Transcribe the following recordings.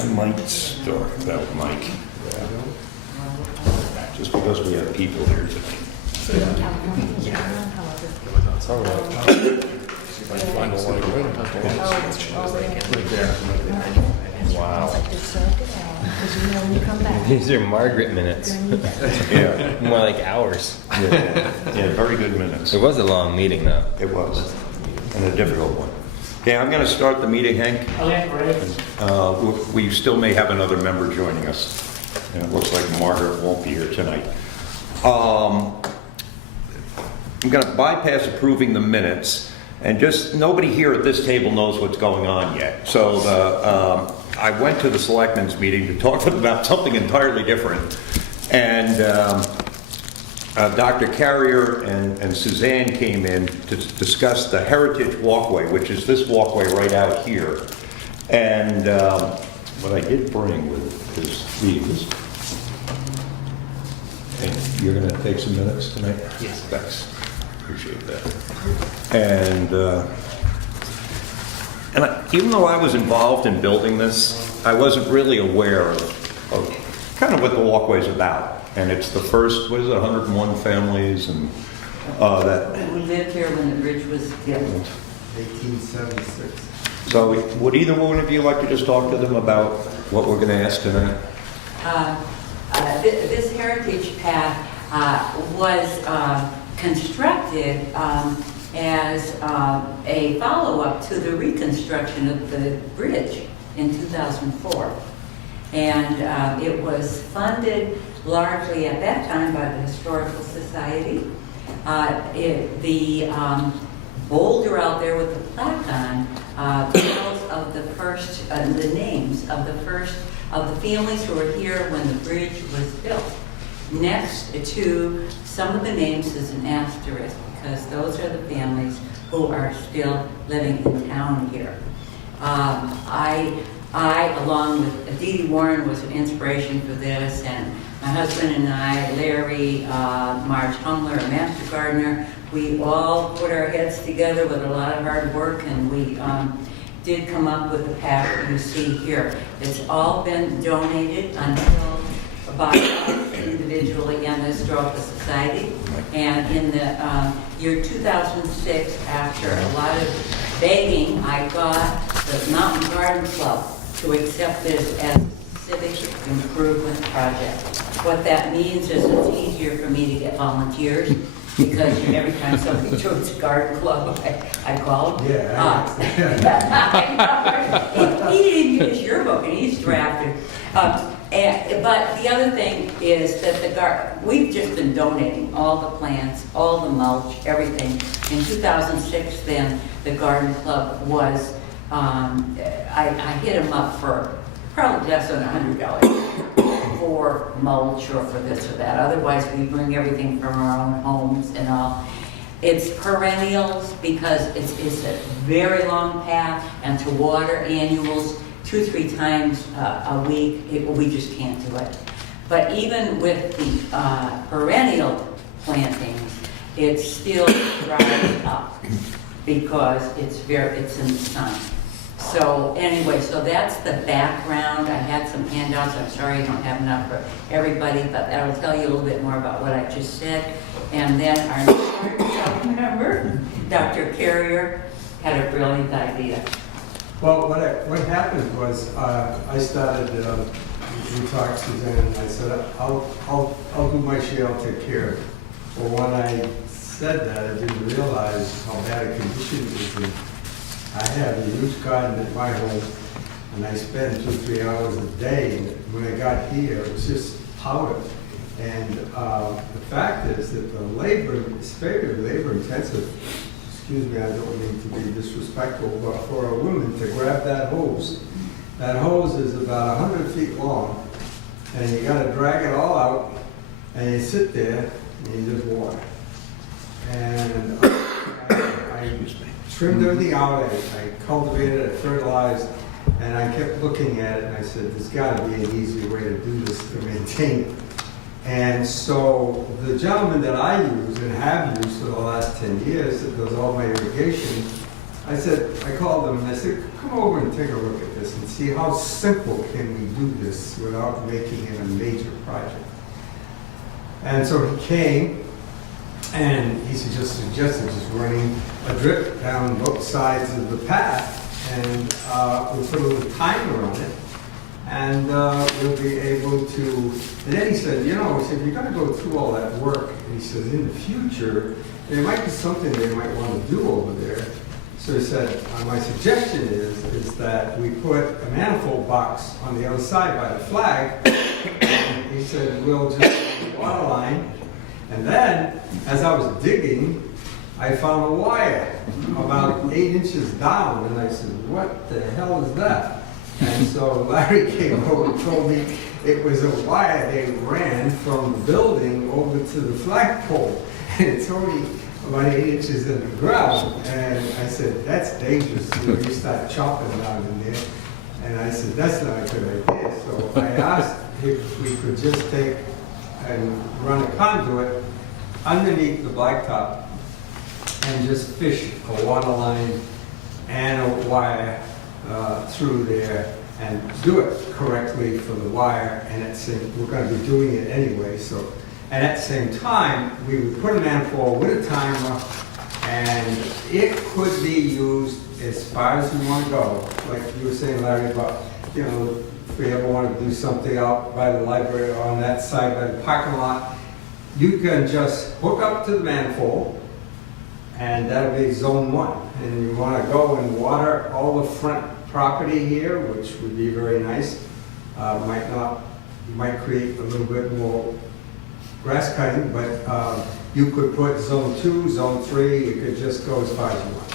I might start without Mike, just because we have people here tonight. It's all right. Wow. These are Margaret minutes. Yeah, More like hours. yeah, very good minutes. It was a long meeting though. It was, and a difficult one. Okay, I'm going to start the meeting, Hank. We still may have another member joining us. And it looks like Margaret won't be here tonight. I'm going to bypass approving the minutes, and just nobody here at this table knows what's going on yet. So I went to the selectmen's meeting to talk to them about something entirely different, and Dr. Carrier and Suzanne came in to discuss the Heritage Walkway, which is this walkway right out here. And what I did bring with is these. And you're going to take some minutes tonight? Yes. Thanks. Appreciate that. And even though I was involved in building this, I wasn't really aware of kind of what the walkway's about. And it's the first, what is it, 101 families and that. We lived here when the bridge was built. 1876. So would either one of you like to just talk to them about what we're going to ask tonight? This heritage path was constructed as a follow-up to the reconstruction of the bridge in 2004. And it was funded largely at that time by the Historical Society. The boulder out there with the plaque on tells of the first, the names of the families who were here when the bridge was built. Next to some of the names is an asterisk, because those are the families who are still living in town here. I, along with Dee Dee Warren, was an inspiration for this, and my husband and I, Larry, Marge Humler, a master gardener, we all put our heads together with a lot of hard work, and we did come up with the path you see here. It's all been donated until by us individually and the Historical Society. And in the year 2006, after a lot of begging, I got the Mountain Garden Club to accept this as a civic improvement project. What that means is it's easier for me to get volunteers, because every time somebody joins a garden club, I call him. Yeah. He didn't use your book, and he's drafted. But the other thing is that we've just been donating all the plants, all the mulch, everything. In 2006, then, the garden club was, I hit him up for probably less than $100 for mulch or for this or that. Otherwise, we bring everything from our own homes and all. It's perennials because it's a very long path, and to water annuals 2-3 times a week, we just can't do it. But even with the perennial plantings, it still dries up because it's in the sun. So anyway, so that's the background. I had some handouts. I'm sorry I don't have enough for everybody, but that'll tell you a little bit more about what I just said. And then our member, Dr. Carrier, had a brilliant idea. Well, what happened was I started, we talked to Suzanne, and I said, I'll do my share, I'll take care of it. Well, when I said that, I didn't realize how bad a condition it was in. I have a huge garden at my home, and I spend 2-3 hours a day. And when I got here, it was just powder. And the fact is that the labor is very labor intensive. Excuse me, I don't mean to be disrespectful, but for a woman to grab that hose is about 100 feet long, and you got to drag it all out, and you sit there and you just water. And I trimmed everything out, I cultivated it, fertilized, and I kept looking at it, and I said, there's got to be an easier way to do this to maintain it. And so the gentleman that I use and have used for the last 10 years that does all my irrigation I said, I called him and I said, come over and take a look at this and see how simple can we do this without making it a major project. And so he came and he suggested just running a drip down both sides of the path, and we'll put a little timer on it, and we'll be able to, and then he said, you know, he said, you're gonna go through all that work, and he says, in the future, there might be something they might want to do over there. So he said, my suggestion is that we put a manifold box on the other side by the flag. And he said, we'll just put the water line. And then, as I was digging, I found a wire about 8 inches down. And I said, what the hell is that? And so Larry came over and told me it was a wire they ran from the building over to the flagpole. And it's only about 8 inches in the ground. And I said, that's dangerous. You know, you start chopping down in there. And I said, that's not a good idea. So I asked if we could just take and run a conduit underneath the blacktop and just fish a water line and a wire through there and do it correctly for the wire. And we're going to be doing it anyway. So. And at the same time, we would put a manifold with a timer, and it could be used as far as we want to go. Like you were saying, Larry, about, you know, if we ever want to do something out by the library or on that side by the parking lot, you can just hook up to the manifold, and that'll be zone 1. And you want to go and water all the front property here, which would be very nice. Might create a little bit more grass cutting, but you could put zone 2, zone 3, you could just go as far as you want.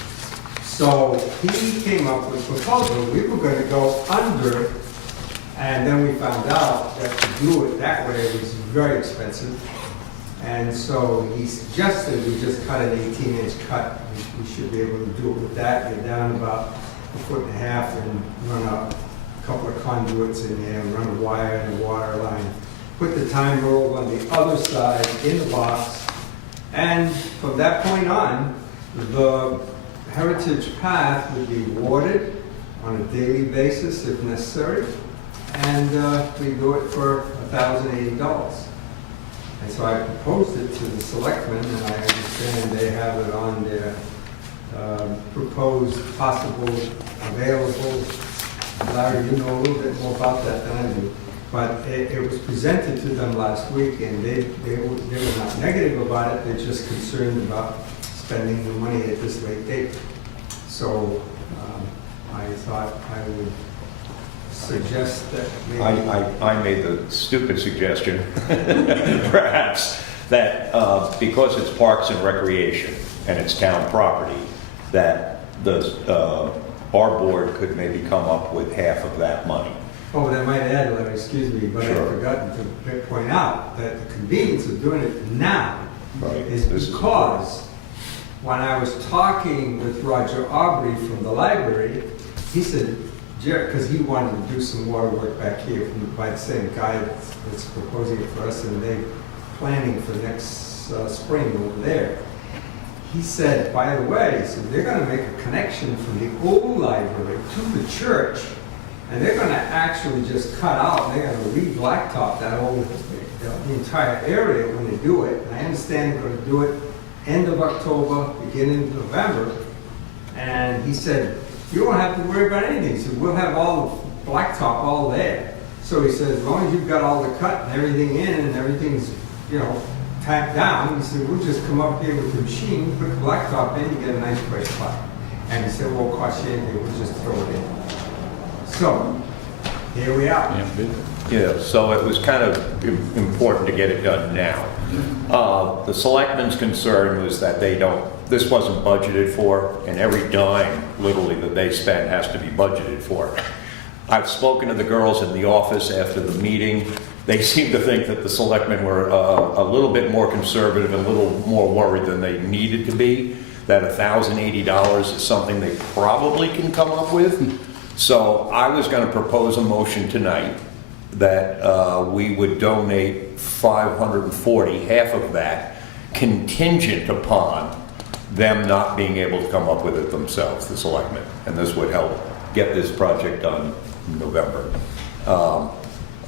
So he came up with a proposal. We were going to go under, and then we found out that to do it that way was very expensive. And so he suggested we just cut an 18-inch cut. We should be able to do it with that. Get down about 1.5 feet and run a couple of conduits in there and run a wire and a water line. Put the timer over on the other side in the box, and from that point on, the heritage path would be watered on a daily basis if necessary, and we do it for $1,080. And so I proposed it to the selectmen, and I understand they have it on their proposed, possible, available. Larry, you know a little bit more about that than I do. But it was presented to them last week, and they were not negative about it. They're just concerned about spending the money at this late date. So I thought I would suggest that maybe... I made the stupid suggestion, perhaps, that because it's Parks and Recreation and it's town property, that our board could maybe come up with half of that money. Oh, but I might add, Larry, excuse me, but Sure. I forgot to point out that the convenience of doing it now is because when I was talking with Roger Aubrey from the library, he said, because he wanted to do some water work back here by the same guy that's proposing it for us, and they're planning for next spring over there. He said, by the way, so they're going to make a connection from the old library to the church. And they're going to actually just cut out, they're going to re-blacktop that whole, the entire area when they do it. And I understand they're going to do it end of October, beginning of November. And he said, you don't have to worry about anything. He said, we'll have all the blacktop all there. So he said, as long as you've got all the cut and everything in and everything's, you know, tacked down, he said, we'll just come up here with the machine, put the blacktop in, you get a nice fresh spot. And he said, won't cost you anything, we'll just throw it in. So, here we are. Yeah, so it was kind of important to get it done now. The selectmen's concern was that this wasn't budgeted for, and every dime, literally, that they spend has to be budgeted for. I've spoken to the girls in the office after the meeting. They seem to think that the selectmen were a little bit more conservative and a little more worried than they needed to be, that $1,080 is something they probably can come up with. So I was going to propose a motion tonight that we would donate $540, half of that, contingent upon them not being able to come up with it themselves, the selectmen. And this would help get this project done in November.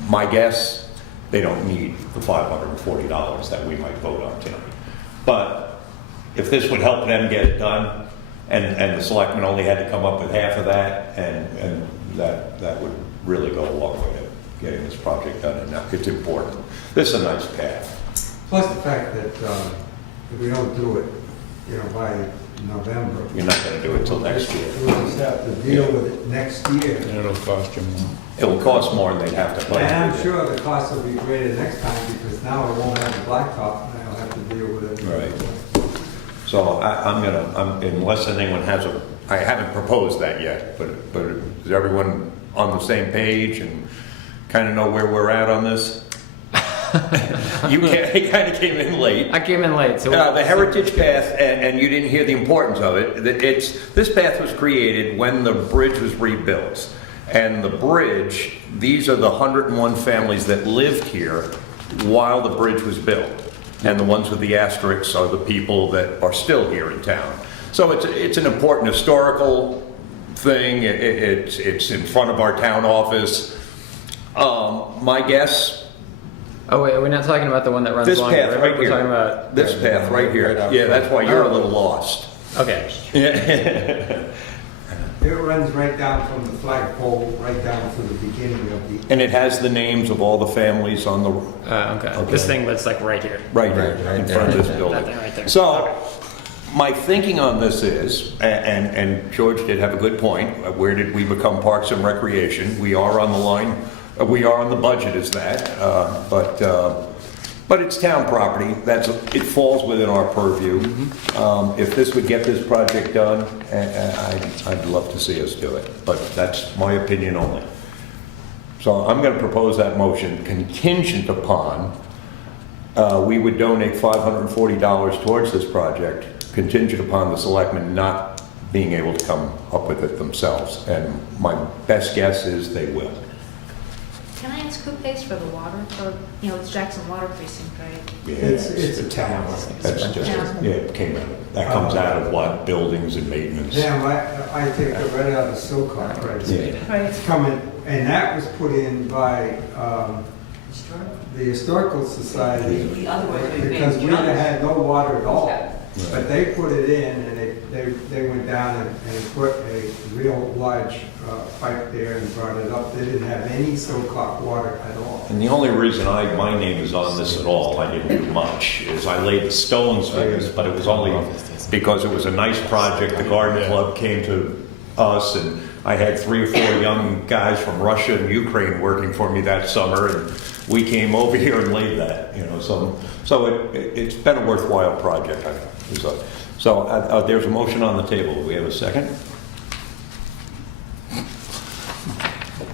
My guess, they don't need the $540 that we might vote on tonight. But if this would help them get it done, and the selectmen only had to come up with half of that, and that would really go a long way to getting this project done, and it's important. This is a nice path. Plus the fact that if we don't do it, by November. You're not gonna do it till next year. We'll just have to deal with it next year. It'll cost you more. It will cost more than they'd have to budget. And I'm sure the cost will be greater next time because now I won't have the blacktop and I'll have to deal with it. Right. So I'm unless anyone has I haven't proposed that yet, but is everyone on the same page and kind of know where we're at on this? You kind of came in late. I came in late, so The Heritage Path, and you didn't hear the importance of it. This path was created when the bridge was rebuilt. And the bridge, these are the 101 families that lived here while the bridge was built. And the ones with the asterisks are the people that are still here in town. So it's an important historical thing. It's in front of our town office. My guess, Oh wait, we're not talking about the one that runs this along the path river. right We're talking here, about this path right here. Yeah, that's why you're a little lost. Okay. It runs right down from the flagpole, right down to the beginning of the. And it has the names of all the families on the, Okay. Okay. This thing that's like right here. right here, Right in front of this That building. thing right there. So, my thinking on this is, and George did have a good point, where did we become Parks and Recreation? We are on the line, we are on the budget as that, but it's town property, it falls within our purview. If this would get this project done, I'd love to see us do it, but that's my opinion only. So I'm going to propose that motion contingent upon we would donate $540 towards this project, contingent upon the selectmen not being able to come up with it themselves. And my best guess is they will. Can I ask who pays for the water? Or, it's Jackson Water Precinct, right? Yeah, It's a town. That's just, yeah, it came out. That comes out of what, buildings and maintenance. Damn, I take it right out of Silcock, right? Yeah. Right. It's coming, and that was put in by the Historical Society The other way, they because we made had no water at all. Yeah. But they put it in and they went down and put a real large pipe there and brought it up. They didn't have any Silcock water at all. And the only reason my name is on this at all, I didn't do much, is I laid the stones for this, but it was only because it was a nice project. The garden club came to us, and I had 3 or 4 young guys from Russia and Ukraine working for me that summer, and we came over here and laid that, So it's been a worthwhile project, I think. So there's a motion on the table. Do we have a second?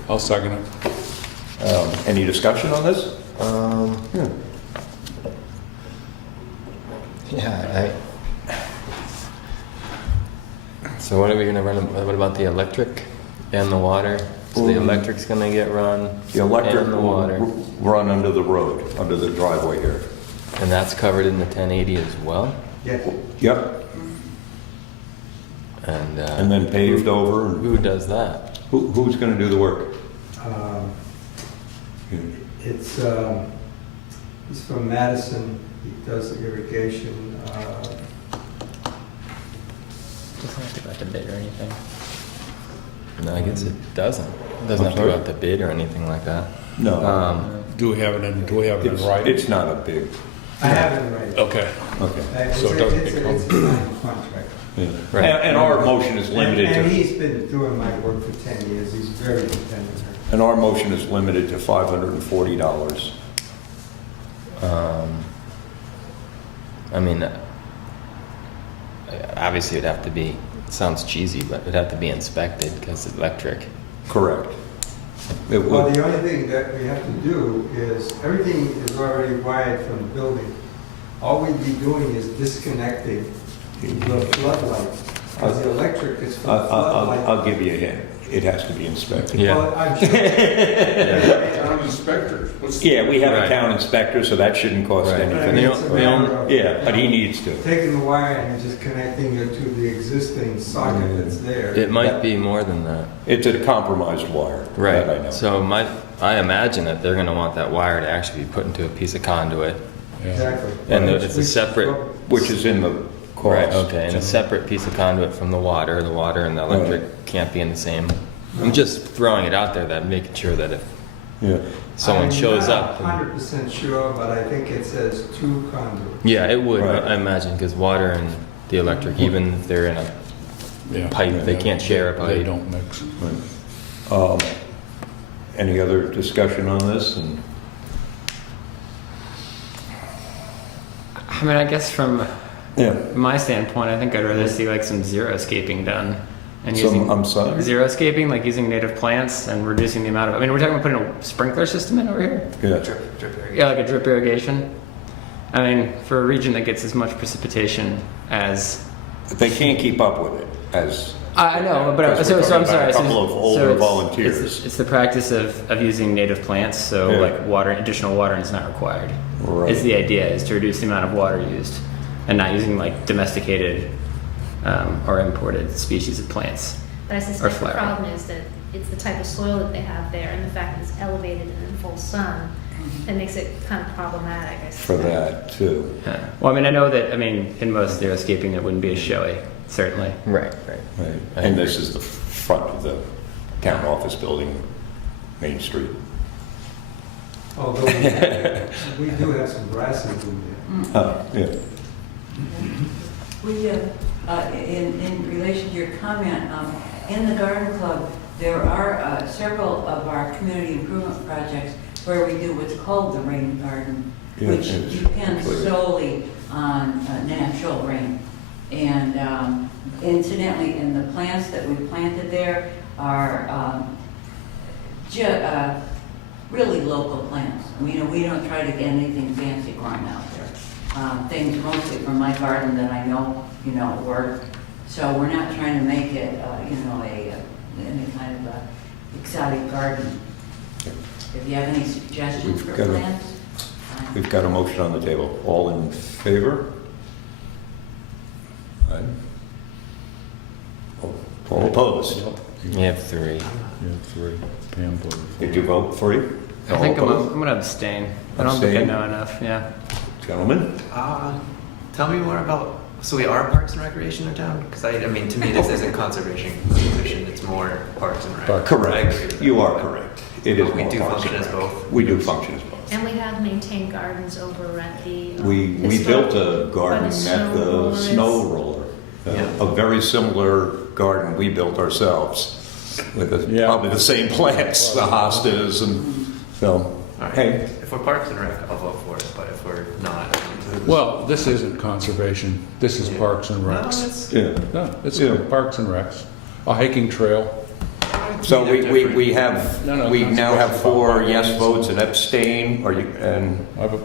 I'll second it. Any discussion on this? So what are we gonna run? What about the electric and the water? So the electric's gonna get run. The electric and the will water, run under the road, under the driveway here. and that's covered in the 1080 as well. Yes. Yep, And and then paved over. and who does that? Who's going to do the work? It's he's from Madison. He does the irrigation. Doesn't have to go out to bid or anything. No, I guess it doesn't. It doesn't I'm have to go sorry? out to bid or anything like that. No, Do we have it in writing? it's not a big, I have it right. Okay. okay. So it doesn't It's become- a signed contract. Yeah. Right. And our motion is limited And to, he's been doing my work for 10 years. He's very dependent. and our motion is limited to $540. I mean, obviously it'd have to be, it sounds cheesy, but it'd have to be inspected because it's electric. Correct. It Well, would, the only thing that we have to do is, everything is already wired from the building. All we'd be doing is disconnecting the floodlight, because the electric is from the floodlight. I'll give you a hint. it has to be inspected. Yeah. Well, I'm sure, Town inspectors. Yeah, we have a Right. town inspector, so that shouldn't cost Right. I mean, anything. it's a matter of, Yeah, but he needs to. taking the wire and just connecting it to the existing socket that's there. It might be more than that. It's a compromised wire. That I know. So I imagine that they're gonna want that wire to actually be put into a piece of conduit. Exactly. And Which- it's a which- separate, Which is in the cost. right, okay, and a separate piece of conduit from the water. The water and the electric can't be in the same. I'm just throwing it out there, that making sure that if Yeah. someone shows up. I'm not 100% sure, but I think it says 2 conduits. Yeah, it would, Right. I imagine, because water and the electric, even if they're in a Yeah. pipe, they can't share a They pipe. don't mix. Any other discussion on this? And I mean, I guess from yeah. my standpoint, I think I'd rather see like some xeriscaping done and Some- using I'm sorry? xeriscaping, like using native plants and reducing the amount of. I mean, we're talking about putting a sprinkler system in over here. Yeah. Yeah, like a drip irrigation. I mean, for a region that gets as much precipitation as. They can't keep up with it as. I know, but Because so, we're so I'm talking about sorry. a couple of older it's- volunteers. It's the practice of using native plants, so Yeah. like water, additional watering is not required. Right. Is the idea is to reduce the amount of water used, and not using like domesticated or imported species of plants. But I suspect the flowering. problem is that it's the type of soil that they have there and the fact that it's elevated and in full sun that makes it kind of problematic, I For suspect. that too. Yeah. Well, I mean, I know that. I mean, in most xeriscaping, it wouldn't be as showy, certainly. Right, right. Right. I And agree. this is the front of the town office building, Main Street. Although we do have some grasses in there. Yeah. We, in relation to your comment, in the garden club, there are several of our community improvement projects where we do what's called the rain garden, Yeah, which it's depends clear. solely on natural rain. And incidentally, in the plants that we planted there are really local plants. We don't try to get anything fancy growing out there. Things mostly from my garden that I know, work. So we're not trying to make it, any kind of a exotic garden. If you have any suggestions We've for got a- plants, fine. We've got a motion on the table. All in favor? Aye. All opposed? You have 3. Yeah, 3. Pam voted for Did you vote for it? I think I'm going to abstain. I don't think I Abstain? know enough. Yeah. Gentlemen? Tell me more about. So we are Parks and Recreation in town? Because I mean, to me, this isn't conservation commission. It's more Parks and Rec. Parks. I Correct. agree with that. You are correct. It is We more do Parks function and as Rec. both. We do function as both. And we have maintained gardens over at the. We historic- built a garden by at snow the roller is. snow roller. Yeah. A very similar garden we built ourselves with Yeah. probably the same plants, the hostas and so. All right. Hey, If we're Parks and Rec, I'll vote for it. But if we're not, Well, this isn't conservation. This is Yeah. Parks and no, Recs. it's, yeah. No, it's Yeah. Parks and Recs. A hiking trail. So they're we different. have, No, we now have conservation 4 yes about votes and abstain, or you, and I have a-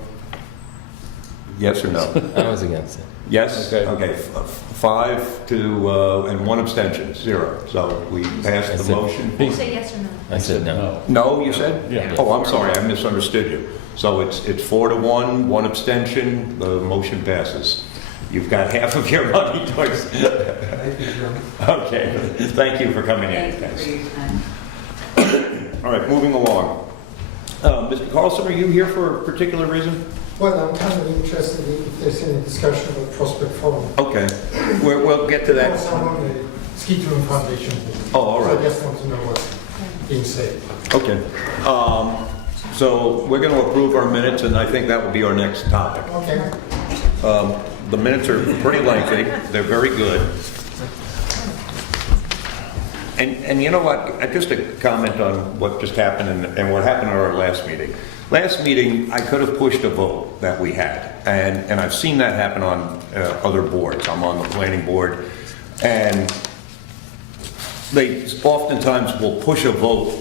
yes or no? I was against it. Yes? Okay. Okay, 5 to, and 1 abstention, 0. So we passed the That's it. motion. Did you say yes or no? I said no. No, you said? Yeah. Oh, I'm sorry, I misunderstood you. So it's 4 to 1, 1 abstention, the motion passes. You've got half of your money towards, Thank you, Jim. okay, thank you for coming in, Thank you guys. for your time. All right, moving along. Mr. Carlson, are you here for a particular reason? Well, I'm kind of interested if there's any discussion about Prospect Farm. Okay, we'll get to that. Also, I'm on the Ski Touring Foundation. Oh, all So I right. just want to know what's being said. Okay. So we're going to approve our minutes, and I think that will be our next topic. Okay. The minutes are pretty lengthy. They're very good. And you know what? Just a comment on what just happened and what happened at our last meeting. Last meeting, I could have pushed a vote that we had, and I've seen that happen on other boards. I'm on the planning board, and they oftentimes will push a vote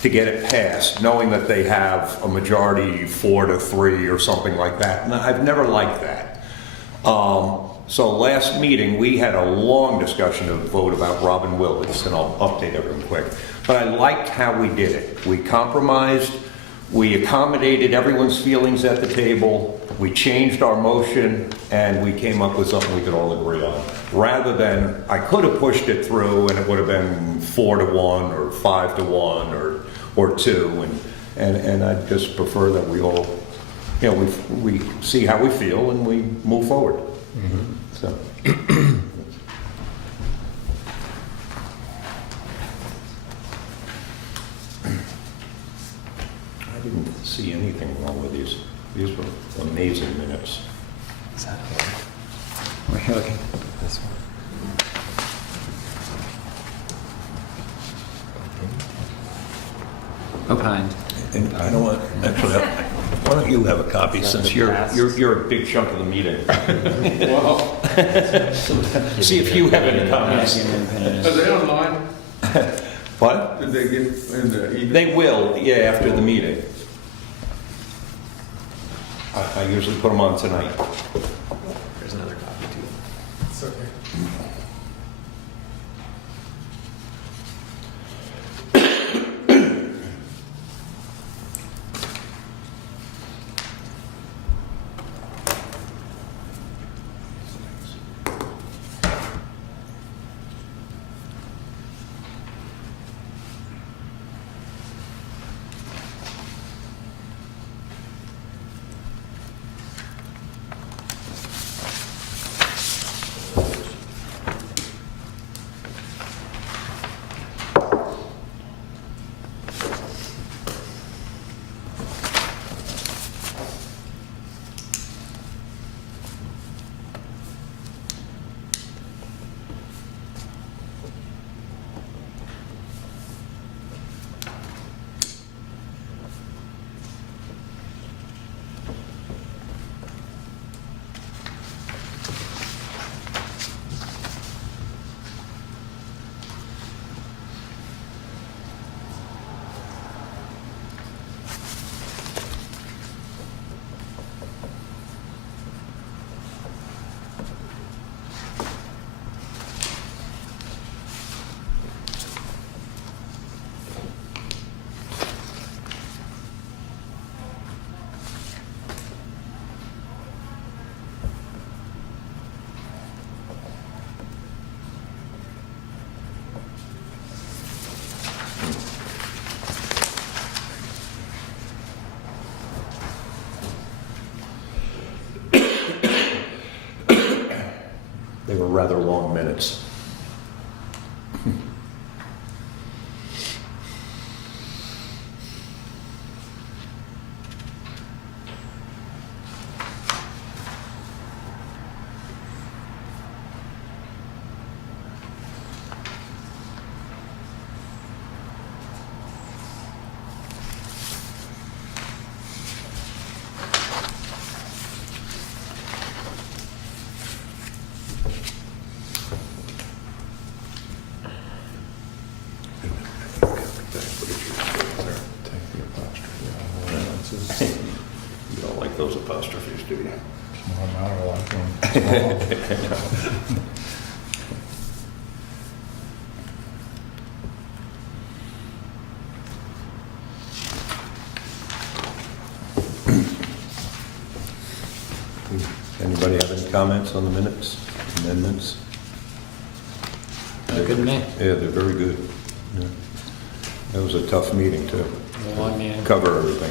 to get it passed, knowing that they have a majority 4 to 3 or something like that. And I've never liked that. So last meeting, we had a long discussion of vote about Robin Willis, and I'll update everyone quick. but I liked how we did it. We compromised, we accommodated everyone's feelings at the table, we changed our motion, and we came up with something we could all agree on. Rather than, I could have pushed it through and it would have been 4-1 or 5-1 or 2, and I just prefer that we all, you know, we see how we feel and we move forward. So. I didn't see anything wrong with these. These were amazing minutes. Is that Where are you looking? this one? Opined. And I don't want, actually, why don't you have a copy since you're a big chunk of the meeting? See if you have any comments. Are they online? What? Did they get in the email? They will, yeah, after the meeting. I usually put them on tonight. There's another copy too. It's okay. They were rather long minutes. You don't like those apostrophes, do you? Anybody have any comments on the minutes, amendments? Good to me. Yeah, they're very good. Yeah. That was a tough meeting to Long man. cover everything.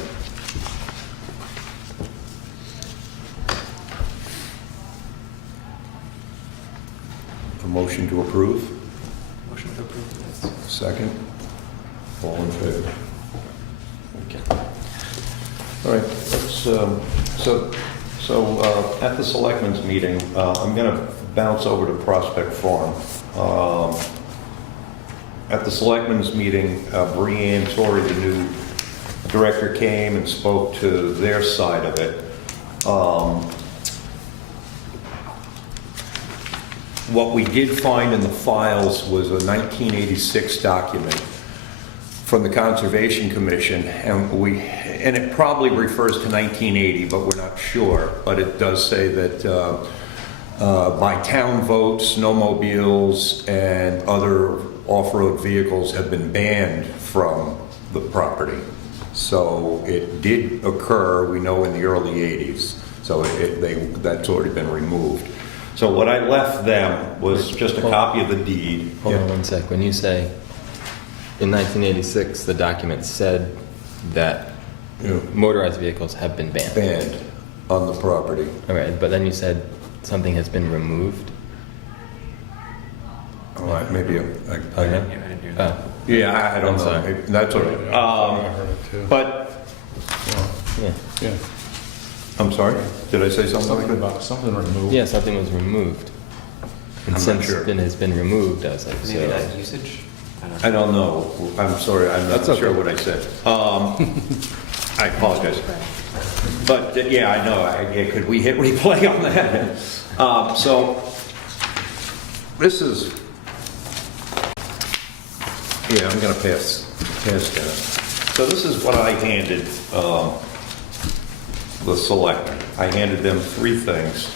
A motion to approve? Motion to approve this. Second? All in favor? Okay. All right, let's, at the selectmen's meeting, I'm gonna bounce over to Prospect Farm. At the selectmen's meeting, Breanne Torrey, the new director, came and spoke to their side of it. What we did find in the files was a 1986 document from the Conservation Commission, and it probably refers to 1980, but we're not sure. But it does say that by town votes, snowmobiles and other off-road vehicles have been banned from the property. So it did occur, we know, in the early 80s. So that's already been removed. So what I left them was just a copy of the deed. Hold on one sec. When you say in 1986, the document said that Yeah. motorized vehicles have been banned. Banned on the property. All right, but then you said something has been removed. All right, maybe Okay. I didn't hear that. Oh, Yeah, I don't I'm know. sorry. Maybe- That's all right. I heard it too. But, yeah. Yeah, I'm sorry, did I say something like something that? about, something removed. Yeah, something was removed. And I'm not since sure. it has been removed, I was like, Maybe so. not usage? I don't know. I'm sorry, I'm not That's okay. sure what I said. I apologize. But, yeah, I know, could we hit replay on that? So, this is, yeah, I'm gonna pass that. So this is what I handed the selectmen. I handed them 3 things.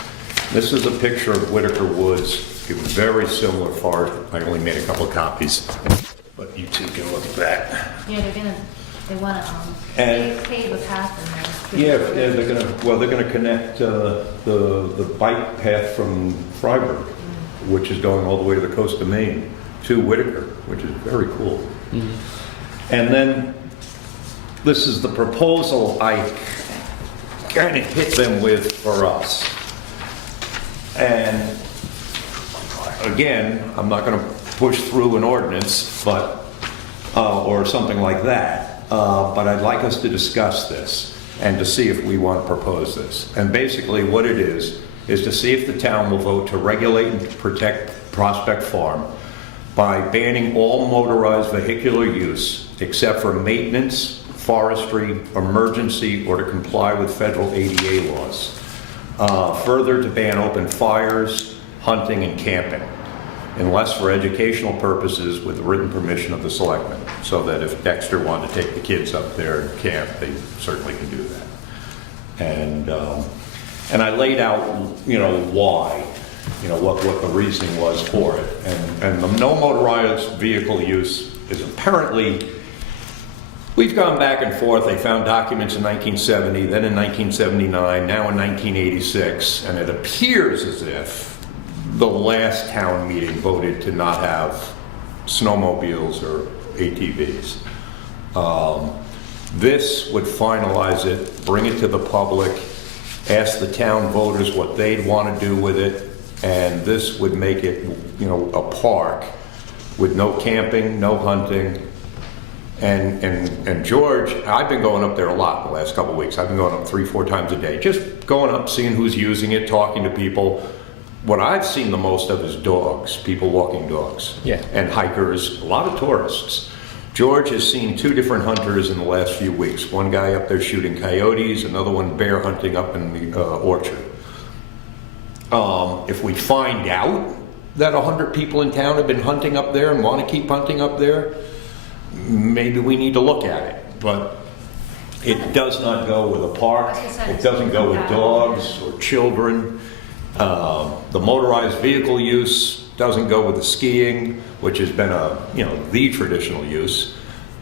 This is a picture of Whitaker Woods. It was very similar forest. I only made a couple of copies, but you two can look at that. Yeah, they wanna, And- pave a path in there. Yeah, they're gonna connect the bike path from Freiburg, which is going all the way to the coast of Maine, to Whitaker, which is very cool. And then, this is the proposal I kind of hit them with for us. And again, I'm not gonna push through an ordinance, but, or something like that. But I'd like us to discuss this and to see if we want to propose this. And basically what it is to see if the town will vote to regulate and protect Prospect Farm by banning all motorized vehicular use except for maintenance, forestry, emergency, or to comply with federal ADA laws. Further, to ban open fires, hunting, and camping, unless for educational purposes with written permission of the selectmen, so that if Dexter wanted to take the kids up there and camp, they certainly can do that. And I laid out, why, what the reasoning was for it. And the no motorized vehicle use is apparently, we've gone back and forth. They found documents in 1970, then in 1979, now in 1986, and it appears as if the last town meeting voted to not have snowmobiles or ATVs. This would finalize it, bring it to the public, ask the town voters what they'd want to do with it, and this would make it, a park with no camping, no hunting. And George, I've been going up there a lot the last couple of weeks. I've been going up 3-4 times a day, just going up, seeing who's using it, talking to people. What I've seen the most of is dogs, people walking dogs. Yeah. And hikers, a lot of tourists. George has seen 2 different hunters in the last few weeks. One guy up there shooting coyotes, another one bear hunting up in the orchard. If we find out that 100 people in town have been hunting up there and want to keep hunting up there, maybe we need to look at it. But it does not go with a park. It doesn't go with dogs or children. The motorized vehicle use doesn't go with the skiing, which has been the traditional use.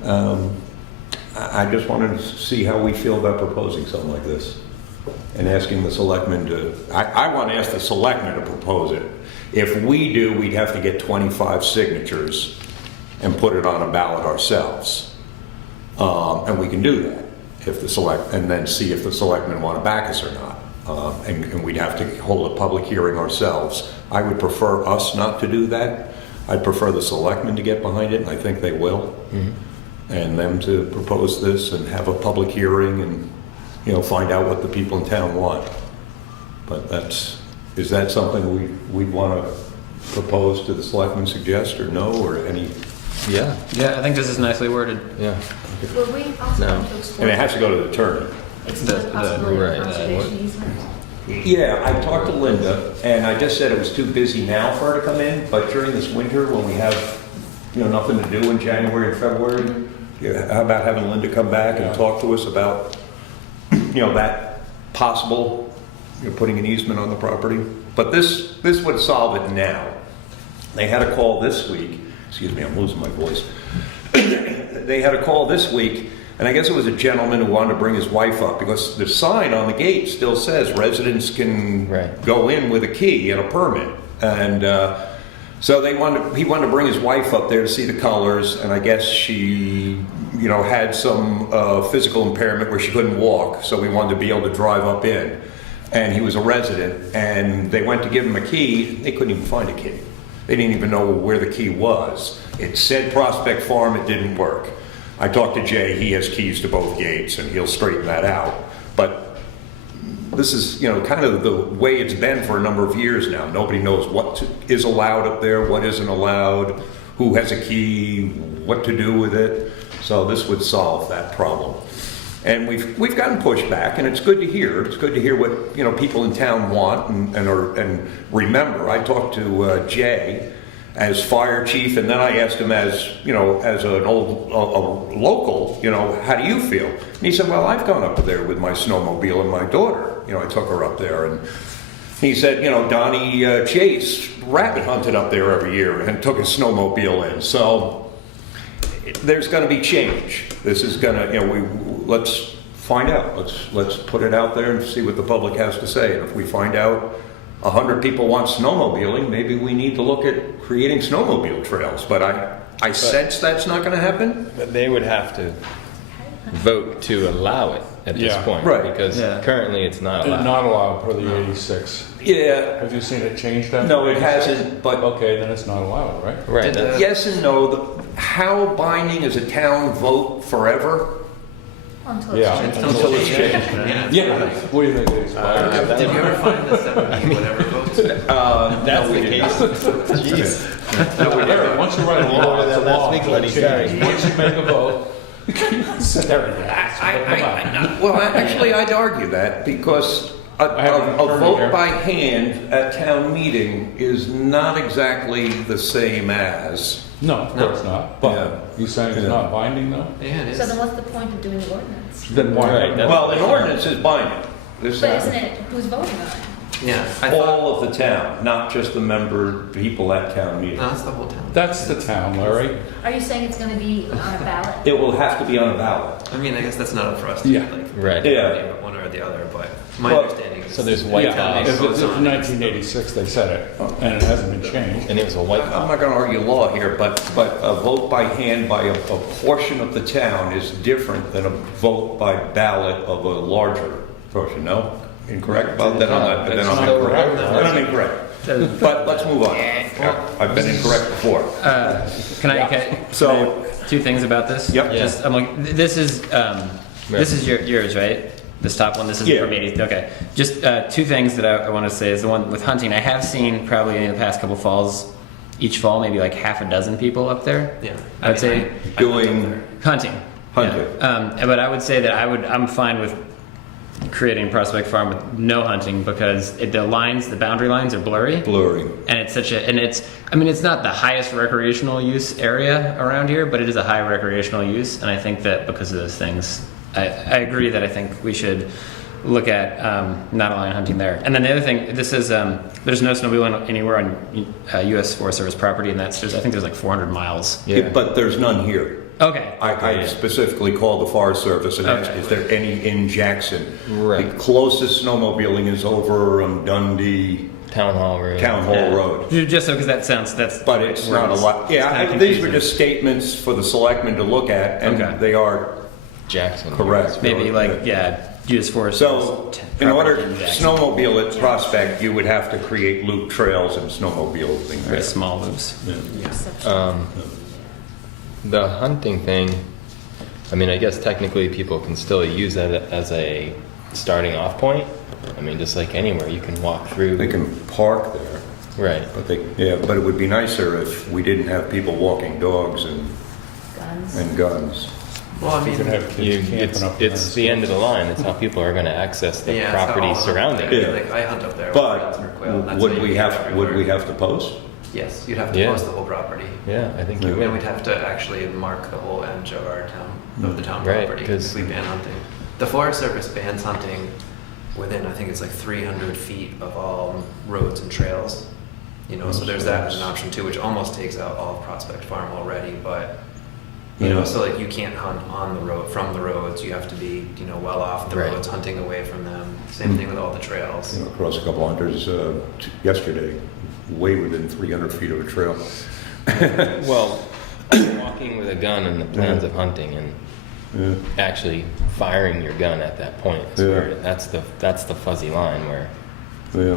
I just wanted to see how we feel about proposing something like this and asking the selectmen to, I want to ask the selectmen to propose it. If we do, we'd have to get 25 signatures and put it on a ballot ourselves. And we can do that and then see if the selectmen want to back us or not. And we'd have to hold a public hearing ourselves. I would prefer us not to do that. I'd prefer the selectmen to get behind it, and I think they will. And them to propose this and have a public hearing and, find out what the people in town want. But is that something we'd want to propose to the selectmen, suggest, or no, or any? Yeah, Yeah, I think this is nicely worded. yeah. Were we also No. going to I explore? mean, it has to go to the attorney. Explore the The- possibility of right, conservation easement? Yeah, I talked to Linda, and I just said it was too busy now for her to come in, but during this winter, when we have, nothing to do in January and February, how about having Linda come back and talk to us about, that possible, putting an easement on the property? But this would solve it now. They had a call this week excuse me, I'm losing my voice. They had a call this week, and I guess it was a gentleman who wanted to bring his wife up because the sign on the gate still says residents can Right. go in with a key and a permit. And so he wanted to bring his wife up there to see the colors, and I guess she, had some physical impairment where she couldn't walk, so we wanted to be able to drive up in. And he was a resident, and they went to give him a key. They couldn't even find a key. They didn't even know where the key was. It said Prospect Farm, it didn't work. I talked to Jay, he has keys to both gates, and he'll straighten that out. But this is, kind of the way it's been for a number of years now. Nobody knows what is allowed up there, what isn't allowed, who has a key, what to do with it. So this would solve that problem. And we've gotten pushback, and it's good to hear. It's good to hear what people in town want and remember. I talked to Jay as fire chief, and then I asked him as an old a local, how do you feel? And he said, well, I've gone up there with my snowmobile and my daughter. I took her up there, and he said, Donnie Chase rabbit hunted up there every year and took his snowmobile in. So there's going to be change. This is going to, let's find out. Let's put it out there and see what the public has to say. And if we find out 100 people want snowmobiling, maybe we need to look at creating snowmobile trails. But I sense that's not going to happen. But they would have to vote to allow it at this Yeah. point. Right. Because currently it's not It's allowed. not allowed per the 86. Yeah. Have you seen it changed after? No, it 86? hasn't, but Okay, then it's not allowed, right? Right. Did that's- yes and no. How binding is a town vote forever? Until it's Yeah. changed. Until it's changed. Yeah. What do you think it expires? Did you ever find the 70 whatever votes? That's no, we the did case. not. Jeez. No, we Yeah, didn't. once you write a law, it's a law. That's so Bloody it changes. Mary. Once you make a vote, you can sit there and ask. Well, actually, I'd argue that because I have an a attorney vote here. by hand at town meeting is not exactly the same as. No, of course not. Yeah. But you saying it's Yeah. not binding though? Yeah, it So is. then what's the point of doing the ordinance? Then why? Right, that's- Well, an ordinance is binding. This But isn't it, who's voting on it? Yeah, I thought, all of the town, not just the people at town meeting. no, it's the whole town. That's the town, Larry. Are you saying it's gonna be on a ballot? It will have to be on a ballot. I mean, I guess that's not up for us to Yeah. Right. Yeah. name it one or the other, but my Well, understanding is. So there's white Yeah, house, if it's 1986, they said it, and it hasn't been changed. and it was a white I'm house. not going to argue law here, but a vote by hand by a portion of the town is different than a vote by ballot of a larger portion, no? Incorrect about that? Then I'm not incorrect. correct. Then I'm incorrect. But let's move on. I've been incorrect before. Can I So- two things about this? Yep. Yeah. Just, I'm like, this is yours, right? This top one. This is Yeah. for me. Okay. Just two things that I want to say is the one with hunting. I have seen probably in the past couple falls, each fall maybe like half a dozen people up there. Yeah. I would say Doing hunting. hunting. Yeah. But I would say that I'm fine with creating Prospect Farm with no hunting because the boundary lines are blurry. Blurry. And it's it's not the highest recreational use area around here, but it is a high recreational use. And I think that because of those things, I agree that I think we should look at not allowing hunting there. And then the other thing, this is, there's no snowmobiling anywhere on U.S. Forest Service property, and I think there's like 400 miles. Yeah. But there's none here. Okay. I specifically called the Forest Service and asked, Okay. is there any in Jackson? Right. The closest snowmobiling is over on Dundee Town Hall Road. Town Hall Yeah. Road. Just so, because that's. But it's not a lot. Yeah, kinda these were confusing. just statements for the selectmen to look at, and Okay. they are Jackson. correct. Maybe like, U.S. Forest So, Service in order property to Jackson. snowmobile at Prospect, you would have to create loop trails and snowmobile things. Very small loops. The hunting thing, I mean, I guess technically people can still use that as a starting off point. I mean, just like anywhere, you can walk through. They can park there, Right. but but it would be nicer if we didn't have people walking dogs Guns? and guns. Well, I You mean, can have kids camping up there. It's the end of the line. That's how people are going to access the yeah, property so surrounding Yeah. it. Like I hunt up there. But for quail, and that's would what we you have, get would we everywhere. have to post? Yes, you'd have to Yeah. post the whole property. Yeah, I think you And would. we'd have to actually mark the whole edge of our town, of the town Right, property, 'cause- if we ban hunting. The Forest Service bans hunting within, I think it's like 300 feet of all roads and trails. You know, so there's that as an option too, which almost takes out all of Prospect Farm already, but, you know, so like you can't hunt on the road, from the roads, you have to be, you know, well off the Right. roads, hunting away from them. Same thing with all the trails. You know, across a couple hunters yesterday, way within 300 feet of a trail. Well, walking with a gun and the plans of hunting and Yeah. actually firing your gun at that point is Yeah. where that's the fuzzy line where Yeah.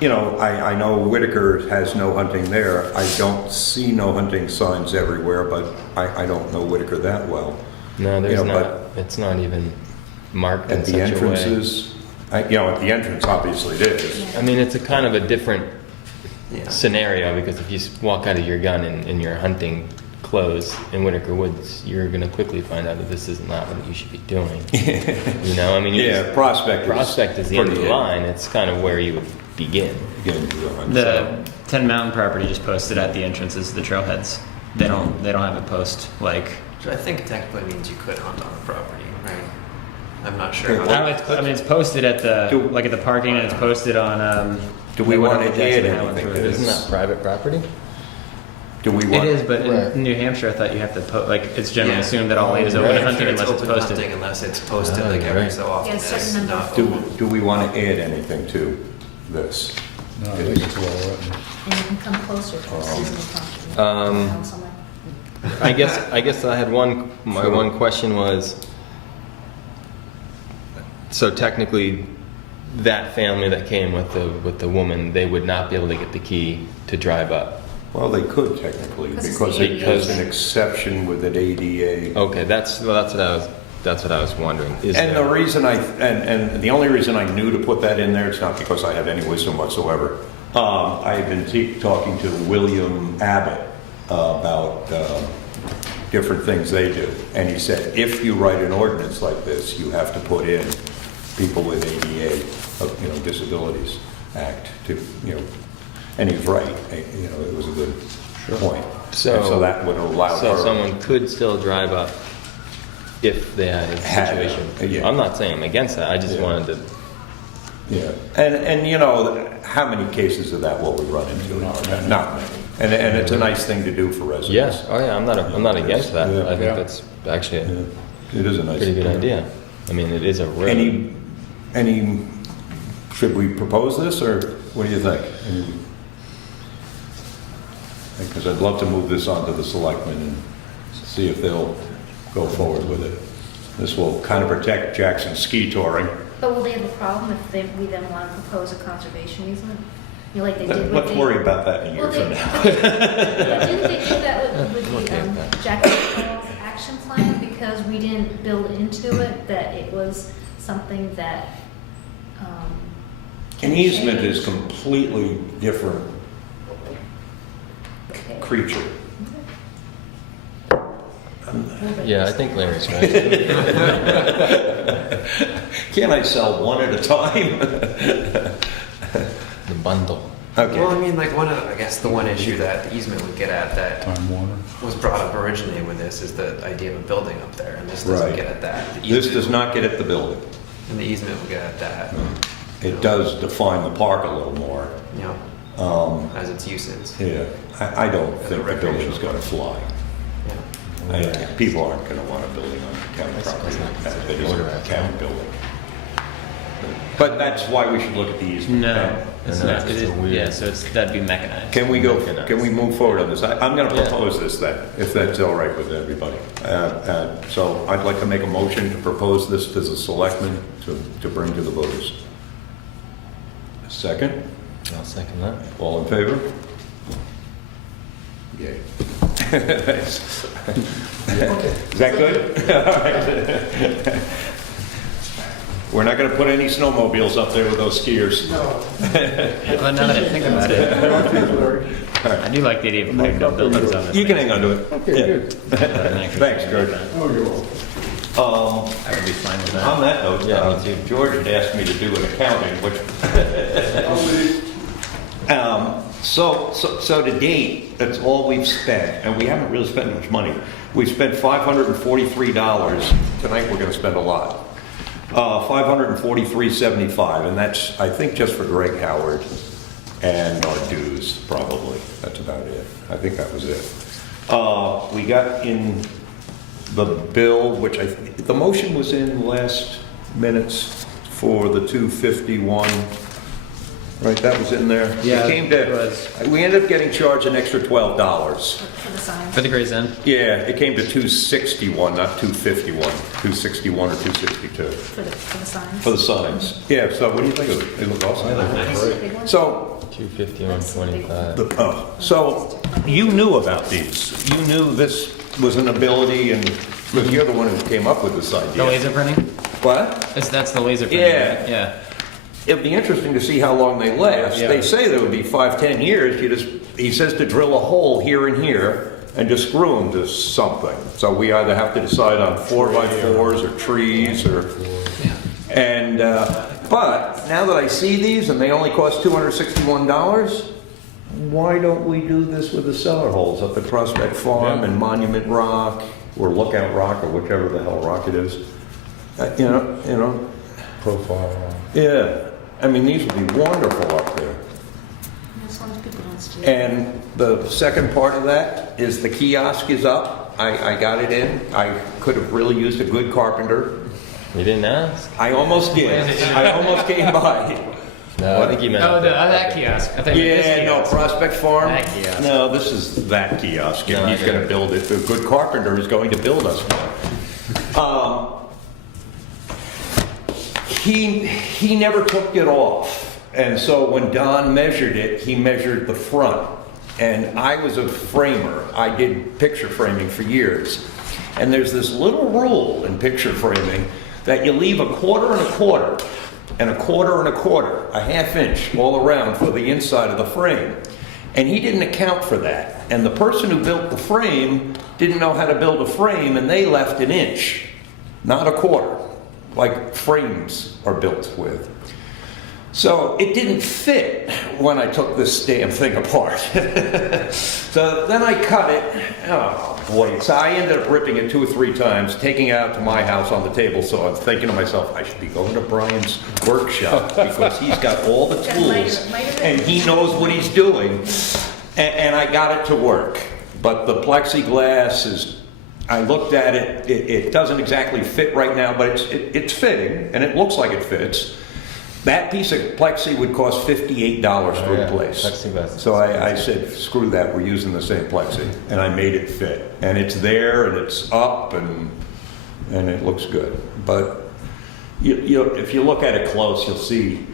You know, I know Whitaker has no hunting there. I don't see no hunting signs everywhere, but I don't know Whitaker that well. no, there's You know, not. It's not even marked in At such the a way. entrances, you know, at the entrance, obviously it is. I mean, it's a kind of a different Yeah. scenario because if you walk out of your gun in your hunting clothes in Whitaker Woods, you're going to quickly find out that this is not what you should be doing. You know, I mean, Yeah, Prospect Prospect is the end of pretty the line. It's kind of where you would begin. Get into the hunt. The Ten Mountain property just posted at the entrances, the trailheads. They don't have a post like. Which I think technically means you could hunt on the property, right? I'm not sure. Okay, how I mean, it's posted at the Do- like at the parking, and it's posted on. Do we whatever want to Jackson add Highlands anything Road to is. Isn't this? that private property? Do we It want? is, but Right. in New Hampshire, I thought you have to like it's generally Yeah. assumed that all is open Right. to hunting unless it's open to posted. hunting unless it's posted Oh, like you're every right. so often. Yeah, a It's certain number not of Do, open. do we want to add anything to this? No, I think it's well written. And you can come closer to a seasonal property. Um, Somewhere. I guess I had my Sure. one question was, so technically that family that came with the woman, they would not be able to get the key to drive up. Well, they could technically, Because it's because the there's ADA. an exception with an ADA. Okay, that's what I was wondering. Is And there- the reason and the only reason I knew to put that in there, it's not because I have any wisdom whatsoever. I've been talking to William Abbott about different things they do. And he said, if you write an ordinance like this, you have to put in people with ADA, you know, Disabilities Act to, you know, and he's right. You know, it was a good point. So- And so that would allow So her. someone could still drive up if they had a Had, situation. yeah. I'm not saying I'm against that. I just Yeah. wanted to. Yeah, and you know, how many cases of that will we run into? Not many. And it's a nice thing to do for residents. Yes. Oh yeah. I'm not against that. Yeah. I think Yeah. that's actually a Yeah, it is a nice. pretty good thing. idea. I mean, it is a road. Any, should we propose this, or what do you think? Because I'd love to move this on to the selectmen and see if they'll go forward with it. This will kind of protect Jackson ski touring. But will they have a problem if we then want to propose a conservation easement? You know, like they did with Let's the. worry about that in a year Well, from they, now. but didn't they do that with Okay. the Jackson Falls action plan? Because we didn't build into it that it was something that, An can easement change. is completely different Okay. creature. Yeah, I think Larry's right. Can't I sell one at a time? The bundle. Okay. Well, I mean, like I guess the one issue that the easement would get at that Time Warner. was brought up originally with this is the idea of a building up there, and this doesn't Right. get at that. The This easement- does not get at the building. And the easement will get at that, It does define the park a little more. you know, as its uses. Yeah, I don't think the building's gonna fly. Yeah. People aren't gonna want a building on county property. It isn't a county building. But that's why we should look at the easement. No, it's And not. that's It is, a weird- yeah, so that'd be mechanized. Can we move forward on this? I'm gonna Yeah. propose this then, if that's all right with everybody. So I'd like to make a motion to propose this to the selectmen to bring to the voters. Second? I'll second that. All in favor? Yay. Thanks. Okay. Is that good? All right. We're not gonna put any snowmobiles up there with those skiers. No. Well, now that I think about it, I do like the idea of putting no buildings on this. You can thing. hang on to it. Okay, Yeah. good. Thanks, George. Oh, you're welcome. I would be fine with On that. that note, Yeah, me too. George had asked me to do an accounting, which So to date, that's all we've spent, and we haven't really spent much money. We've spent $543. Tonight, we're gonna spend a lot. $543.75, and that's, I think, just for Greg Howard. and our dues, probably. That's about it. I think that was it. We got in the bill, which the motion was in last minutes for the 251, right? That was in there? Yeah, It came it was. we ended up getting charged an extra $12. For the sign. For the Gray's Inn. Yeah, it came to 261, not 251, 261 or 262 For the signs. for the signs. Yeah, so what do you think of it? They look awesome. Big one? So, 251.25. so you knew about these. You knew this was an ability, and because you're the one who came up with this The idea. laser printing? What? That's the laser printing, Yeah. right? Yeah. It'd be interesting to see how long they last. Yeah. They say there would be 5-10 years. He says to drill a hole here and here and just screw them to something. So we either have to decide on 4x4s or trees or. And but now that I see these and they only cost $261, why don't we do this with the cellar holes up at Prospect Farm and Monument Rock or Lookout Rock or whichever the hell rock it is? You know. Profile. Yeah, I mean, these would be wonderful up there. As long as people don't steal. And the second part of that is the kiosk is up. I got it in. I could have really used a good carpenter. You didn't ask? I almost did. I almost came by. No, I think you meant. that kiosk. I think Yeah, no, Prospect Farm. That kiosk. No, this is that kiosk, and No, I he's get going to it. build it. The good carpenter is going to build us one. He never took it off, and so when Don measured it, he measured the front. And I was a framer. I did picture framing for years. And there's this little rule in picture framing that you leave a quarter and a quarter, and a quarter and a quarter, a half inch all around for the inside of the frame. And he didn't account for that. And the person who built the frame didn't know how to build a frame, and they left an inch, not a quarter, like frames are built with. So it didn't fit when I took this damn thing apart. So then I cut it. Oh boy. So I ended up ripping it 2 or 3 times, taking it out to my house on the table. So I'm thinking to myself, I should be going to Brian's workshop because he's got all the Got tools miter- and he knows what he's doing. And I got it to work. But the plexiglass is, I looked at it, it doesn't exactly fit right now, but it's fitting and it looks like it fits. That piece of plexi would cost $58 to Oh, yeah. replace. Plexiglass. So I said, screw that, we're using the same plexi. And I made it fit. And it's there and it's up and it looks good. But if you look at it close, you'll see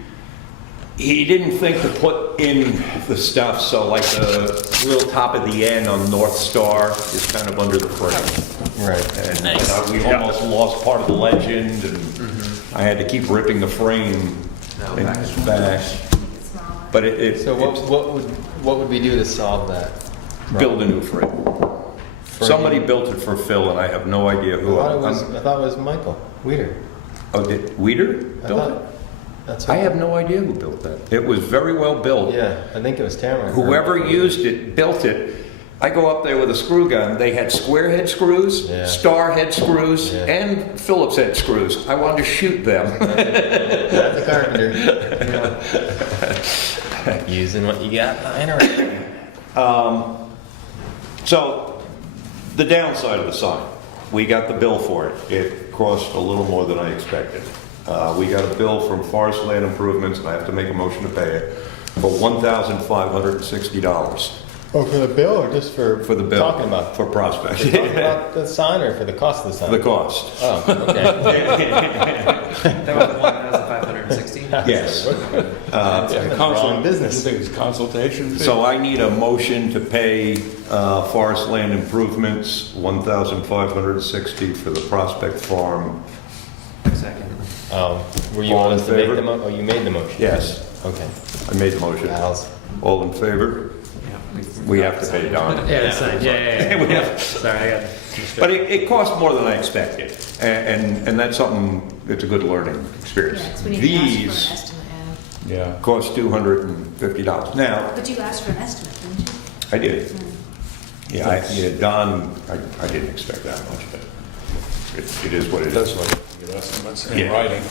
he didn't think to put in the stuff, so like the real top of the N on North Star is kind of under the frame. Right. And we almost lost part of the legend, and I had to keep ripping the frame and back. It's smaller. But it So what would we do to solve that? build a new frame. Somebody built it for Phil, and I have no idea I who. thought it was Michael Weeder. Oh, did Weeder I build thought it? that's. I have no idea who built that. It was very well built. Yeah, I think it was Tamara. Whoever used it, built it. I go up there with a screw gun. They had square head screws, Yeah. star head screws, Yeah. and Phillips head screws. I wanted to shoot them. That's a carpenter. Using what you got lying around. So, the downside of the sign, we got the bill for it. It cost a little more than I expected. We got a bill from Forest Land Improvements, and I have to make a motion to pay it, for $1,560 Oh, for the bill or just for for the bill. talking about For Prospect. talking about the sign or for the cost of the sign? The cost. Oh, okay. That was 1,560. Yes. Wrong business. You think it's consultation fee? So I need a motion to pay Forest Land Improvements $1,560 for the Prospect Farm. Second. Were you All on in us to make favor? the oh, you made the motion. Yes, Okay. I made the motion. Al's. All in favor? We have to pay Don. Yeah, that's fine. Yeah. We have- Sorry, I got. But it cost more than I expected, and that's something, it's a good learning experience. Yeah, 'cause we need to ask for an These estimate, Yeah. cost $250. Now, But you asked for an estimate, didn't you? I did. Yeah, Don, I didn't expect that much, but it is what it That's is. like, you get estimates in Yeah. writing.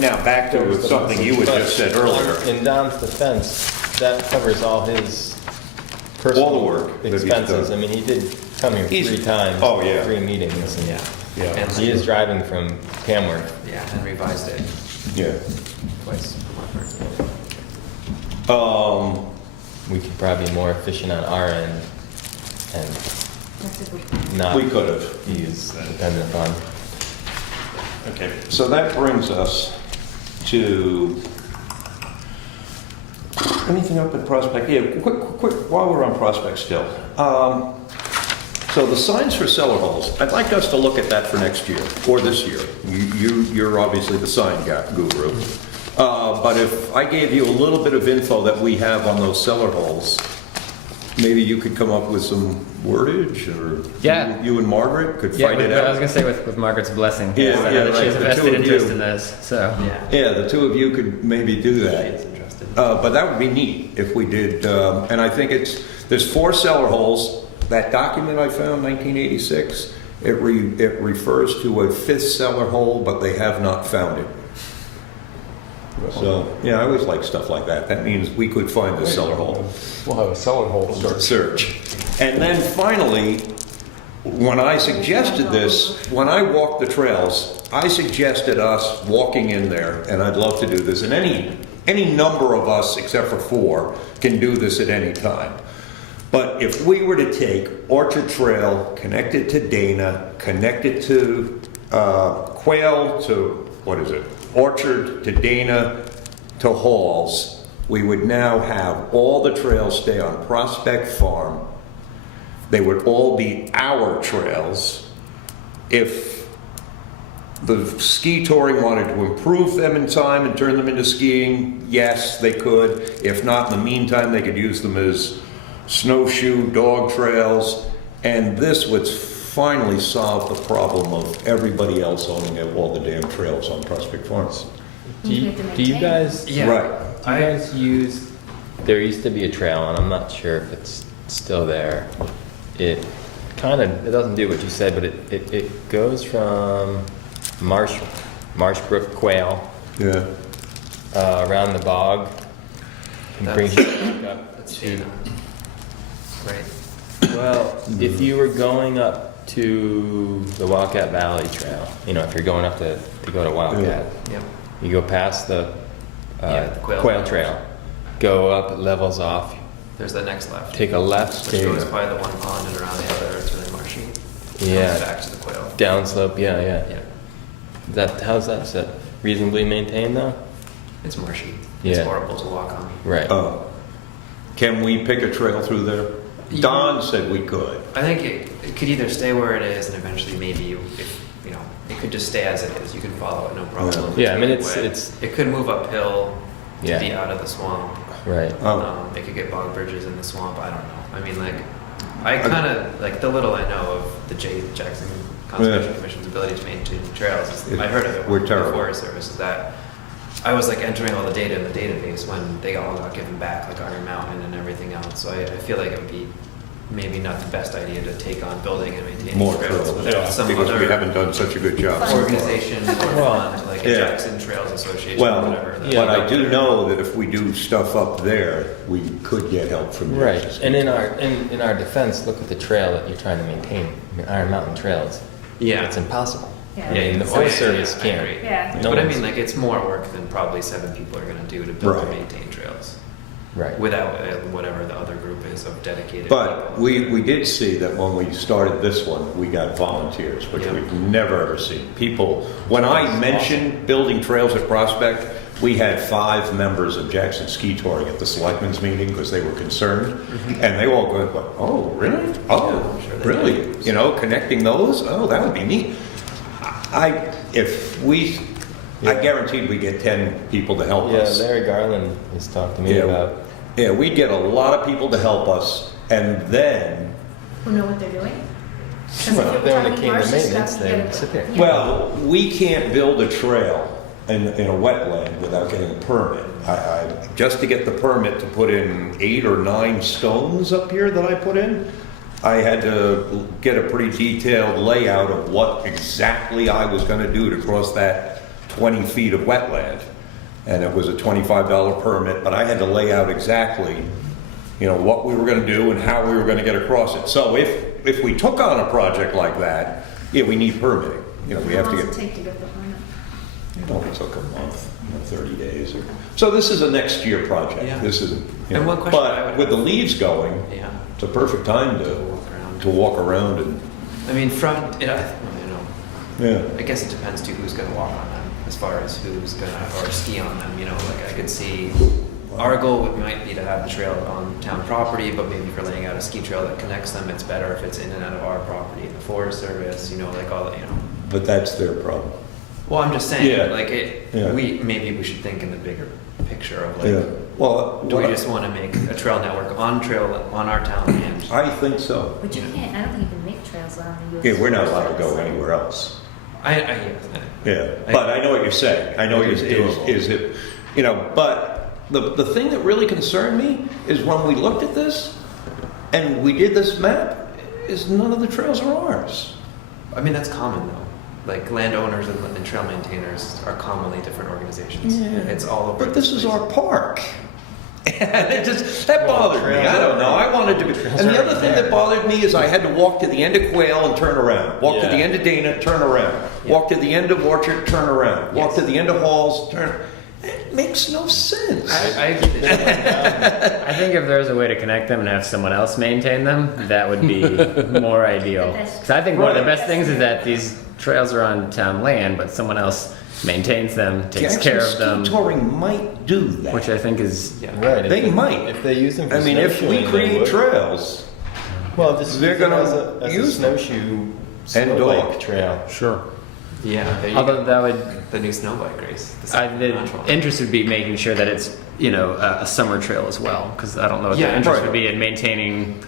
Now, back to something you had just said earlier. In Don's defense, that covers all his All personal the work that he's expenses. done. I mean, he did come here He's- 3 times. oh, yeah. 3 meetings. And Yeah. Yeah. And He is driving from Tamworth. Yeah, and revised it Yeah. twice. We could probably be more efficient on our end and That's a good. not We could have. use dependent upon. Okay, so that brings us to, anything up in Prospect? Yeah, quick, while we're on Prospect still. So the signs for cellar holes, I'd like us to look at that for next year, or this year. You're obviously the sign guru. But if I gave you a little bit of info that we have on those cellar holes, maybe you could come up with some wordage, or Yeah. you and Margaret could Yeah, fight it I was out. gonna say with Margaret's blessing. Yeah, yes, I yeah, know that she has a right, the two vested of interest you. in this, so. Yeah. Yeah, the two of you could maybe do that. It's interesting. But that would be neat if we did, and I think there's 4 cellar holes. That document I found, 1986, it refers to a 5th cellar hole, but they have not found it. So, yeah, I always like stuff like that. That means we could find the cellar hole. We'll have a cellar hole search. Search. And then finally, when I suggested this, when I walked the trails, I suggested us walking in there, and I'd love to do this, and any number of us, except for 4, can do this at any time. But if we were to take Orchard Trail, connect it to Dana, connect it to Quail, to, what is it, Orchard, to Dana, to Halls, we would now have all the trails stay on Prospect Farm. They would all be our trails. If the ski touring wanted to improve them in time and turn them into skiing, yes, they could. If not, in the meantime, they could use them as snowshoe, dog trails, and this would finally solve the problem of everybody else owning all the damn trails on Prospect Farms. Do you guys? Yeah. Right. Do you guys use? There used to be a trail, and I'm not sure if it's still there. It doesn't do what you said, but it goes from Marshbrook Quail Yeah. around the bog and brings you back up That's to. Dana. Right. Well, if you were going up to the Wildcat Valley Trail, if you're going up to go to Wildcat, Yep. you go past the Yeah, the Quail Quail Trail. Trail, go up, it levels off, There's the next left. take a left, Which goes by the one pond and around the other, it's really marshy. Yeah. Comes back to the Quail. downslope, yeah. Yeah. How's that set? Reasonably maintained though? It's marshy. It's Yeah. horrible to walk on. Right. Can we pick a trail through there? Don said we could. I think it could either stay where it is and eventually maybe it could just stay as it is. You can follow it, no problem. Yeah, I mean, really it's- wet. It could move uphill to Yeah. be out of the swamp. Right. It could get bog bridges in the swamp. I don't know. I mean, I kind of like the little I know of the Jackson Conservation Yeah. Commission's ability to maintain trails. I heard of it We're with the terrible. Forest Service. Is that I was entering all the data in the database when they all got given back, like Iron Mountain and everything else. So I feel like it would be maybe not the best idea to take on building and maintaining More trails trails, without some because we other haven't done such a good job so far. organization or fund, like a Yeah. Jackson Trails Association or Well, whatever. that- yeah, but I do know that if we do stuff up there, we could get help from Right. Jackson. And in our defense, look at the trail that you're trying to maintain. I mean, Iron Mountain Trails. Yeah. It's impossible. Yeah. I mean, the Yeah, Forest Service I can't. agree. Yeah. No But I one's- mean, it's more work than probably 7 people are going to do to build and Right. maintain trails Right. without whatever the other group is of dedicated But people. we did see that when we started this one, we got volunteers, which Yeah. we've never ever seen. People, when I mentioned building trails at Prospect, we had 5 members of Jackson Ski Touring at the selectmen's meeting because they were concerned. And they all go, oh, really? Oh, Mm-hmm. Yeah, I'm sure they really? do. Connecting those? Oh, that would be neat. I guaranteed we get 10 people to help Yeah, us. Larry Garland has talked to me about. Yeah, we'd get a lot of people to help us, and then Who know what they're doing? 'Cause if Well, you're they only talking came to marshy maintenance, stuff, they you would gotta- sit there. yeah. well, we can't build a trail in a wetland without getting a permit. Just to get the permit to put in 8 or 9 stones up here that I put in, I had to get a pretty detailed layout of what exactly I was going to do to cross that 20 feet of wetland. and it was a $25 permit, but I had to lay out exactly, what we were gonna do and how we were gonna get across it. So if we took on a project like that, yeah, we need permitting. We have to How long get. does it take to get the permit? It only took a month, 30 days. So this is a next year project. Yeah. This isn't. And one question I But would with the have- leaves going, Yeah. it's a perfect time to walk around and, I mean, yeah. I guess it depends too who's gonna walk on them, as far as who's gonna, or ski on them, like I could see, our goal might be to have the trail on town property, but maybe for laying out a ski trail that connects them, it's better if it's in and out of our property, the Forest Service, like all, But that's their problem. Well, I'm just saying, Yeah. Yeah. maybe we should think in the bigger picture of Yeah. Well, do we just want to make a trail network on our town land? I think so. But you can't, I don't think you can make trails on the US. Yeah, we're not allowed to Forest go Service. anywhere else. Yeah. But I know what you're saying. I know It's doable. is it, but the thing that really concerned me is when we looked at this and we did this map, is none of the trails are ours. I mean, that's common though. Like landowners and trail maintainers are commonly different organizations. Yeah. It's all over. But this is the place. our park. That bothered me. I don't know. I wanted to be. And the other thing that bothered me is I had to walk to the end of Quail and turn around. Walk to the end of Dana, turn around. Walk to the end of Orchard, turn around. Walk to the end of Halls, turn. It makes no sense. I get it. I think if there's a way to connect them and have someone else maintain them, that would be more ideal. Because I think one of the best things is that these trails are on town land, but someone else maintains them, takes care of them, Ski touring might do that. which I think is Yeah. Right. They might. If they use them for I mean, if we snowshoeing, they create would. trails, Well, just they're use it gonna as a use snowshoe And snow dog. bike trail. Sure. Yeah. There you although go. that would The new snow bike race. the interest would be making sure that it's a summer trail as well, because I don't know what Yeah, the interest right. would be in maintaining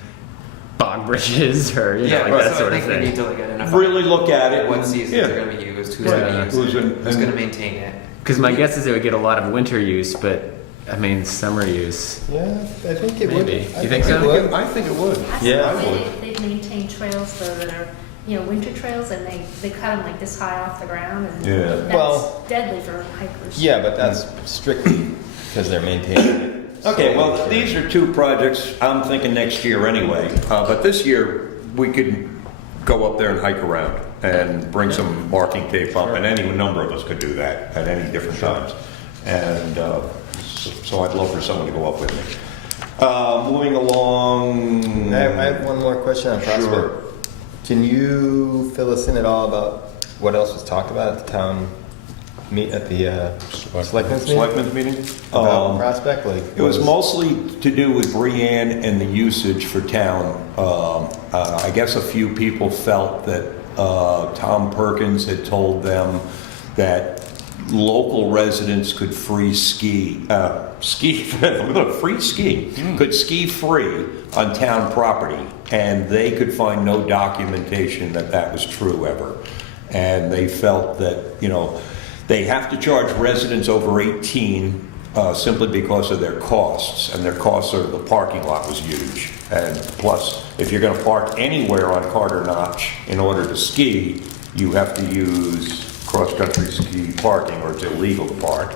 bog bridges or Yeah, like that so sort I of think we need thing. to identify really look at it. what and- seasons yeah. are going to be used, who's Right. going to use Who's it, in- who's and- going to maintain it. Because my guess is it would get a lot of winter use, but I mean summer use. Yeah, I think it would. Maybe. I You think it so? would. I think it would. I Yeah, think I the way they've maintained trails though that are, winter trails and they cut them like this high off the ground and Yeah. that's Well- deadly for hikers. Yeah, but that's strictly because they're maintaining it. Okay, So- well, these are two projects I'm thinking next year anyway. But this year, we could go up there and hike around and bring some marking tape up, and any number of us could do that at any different times. And so I'd love for someone to go up with me. Moving along. I have one more question on Prospect. Sure. Can you fill us in at all about what else was talked about at the town at the selectmen's meeting? Selectmen's meeting? About Prospect, like It was mostly to do with Brianne and the usage for town. I guess a few people felt that Tom Perkins had told them that local residents could free ski, could ski free on town property, and they could find no documentation that that was true ever. And they felt that, they have to charge residents over 18 simply because of their costs, and their costs are, the parking lot was huge. And plus, if you're gonna park anywhere on Carter Notch in order to ski, you have to use cross-country ski parking, or it's illegal to park.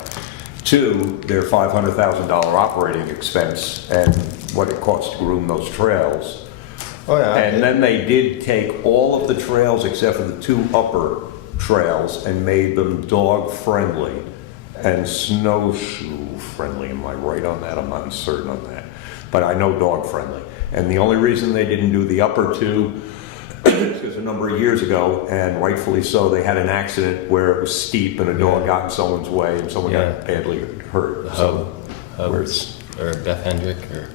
Two, their $500,000 operating expense and what it costs to groom those trails. Oh yeah. And then they did take all of the trails except for the two upper trails and made them dog-friendly and snowshoe-friendly. Am I right on that? I'm not certain on that. But I know dog-friendly. And the only reason they didn't do the upper two is a number of years ago, and rightfully so, they had an accident where it was steep and a dog got in someone's way and someone got badly hurt. So, where it's- or Beth Hendrick or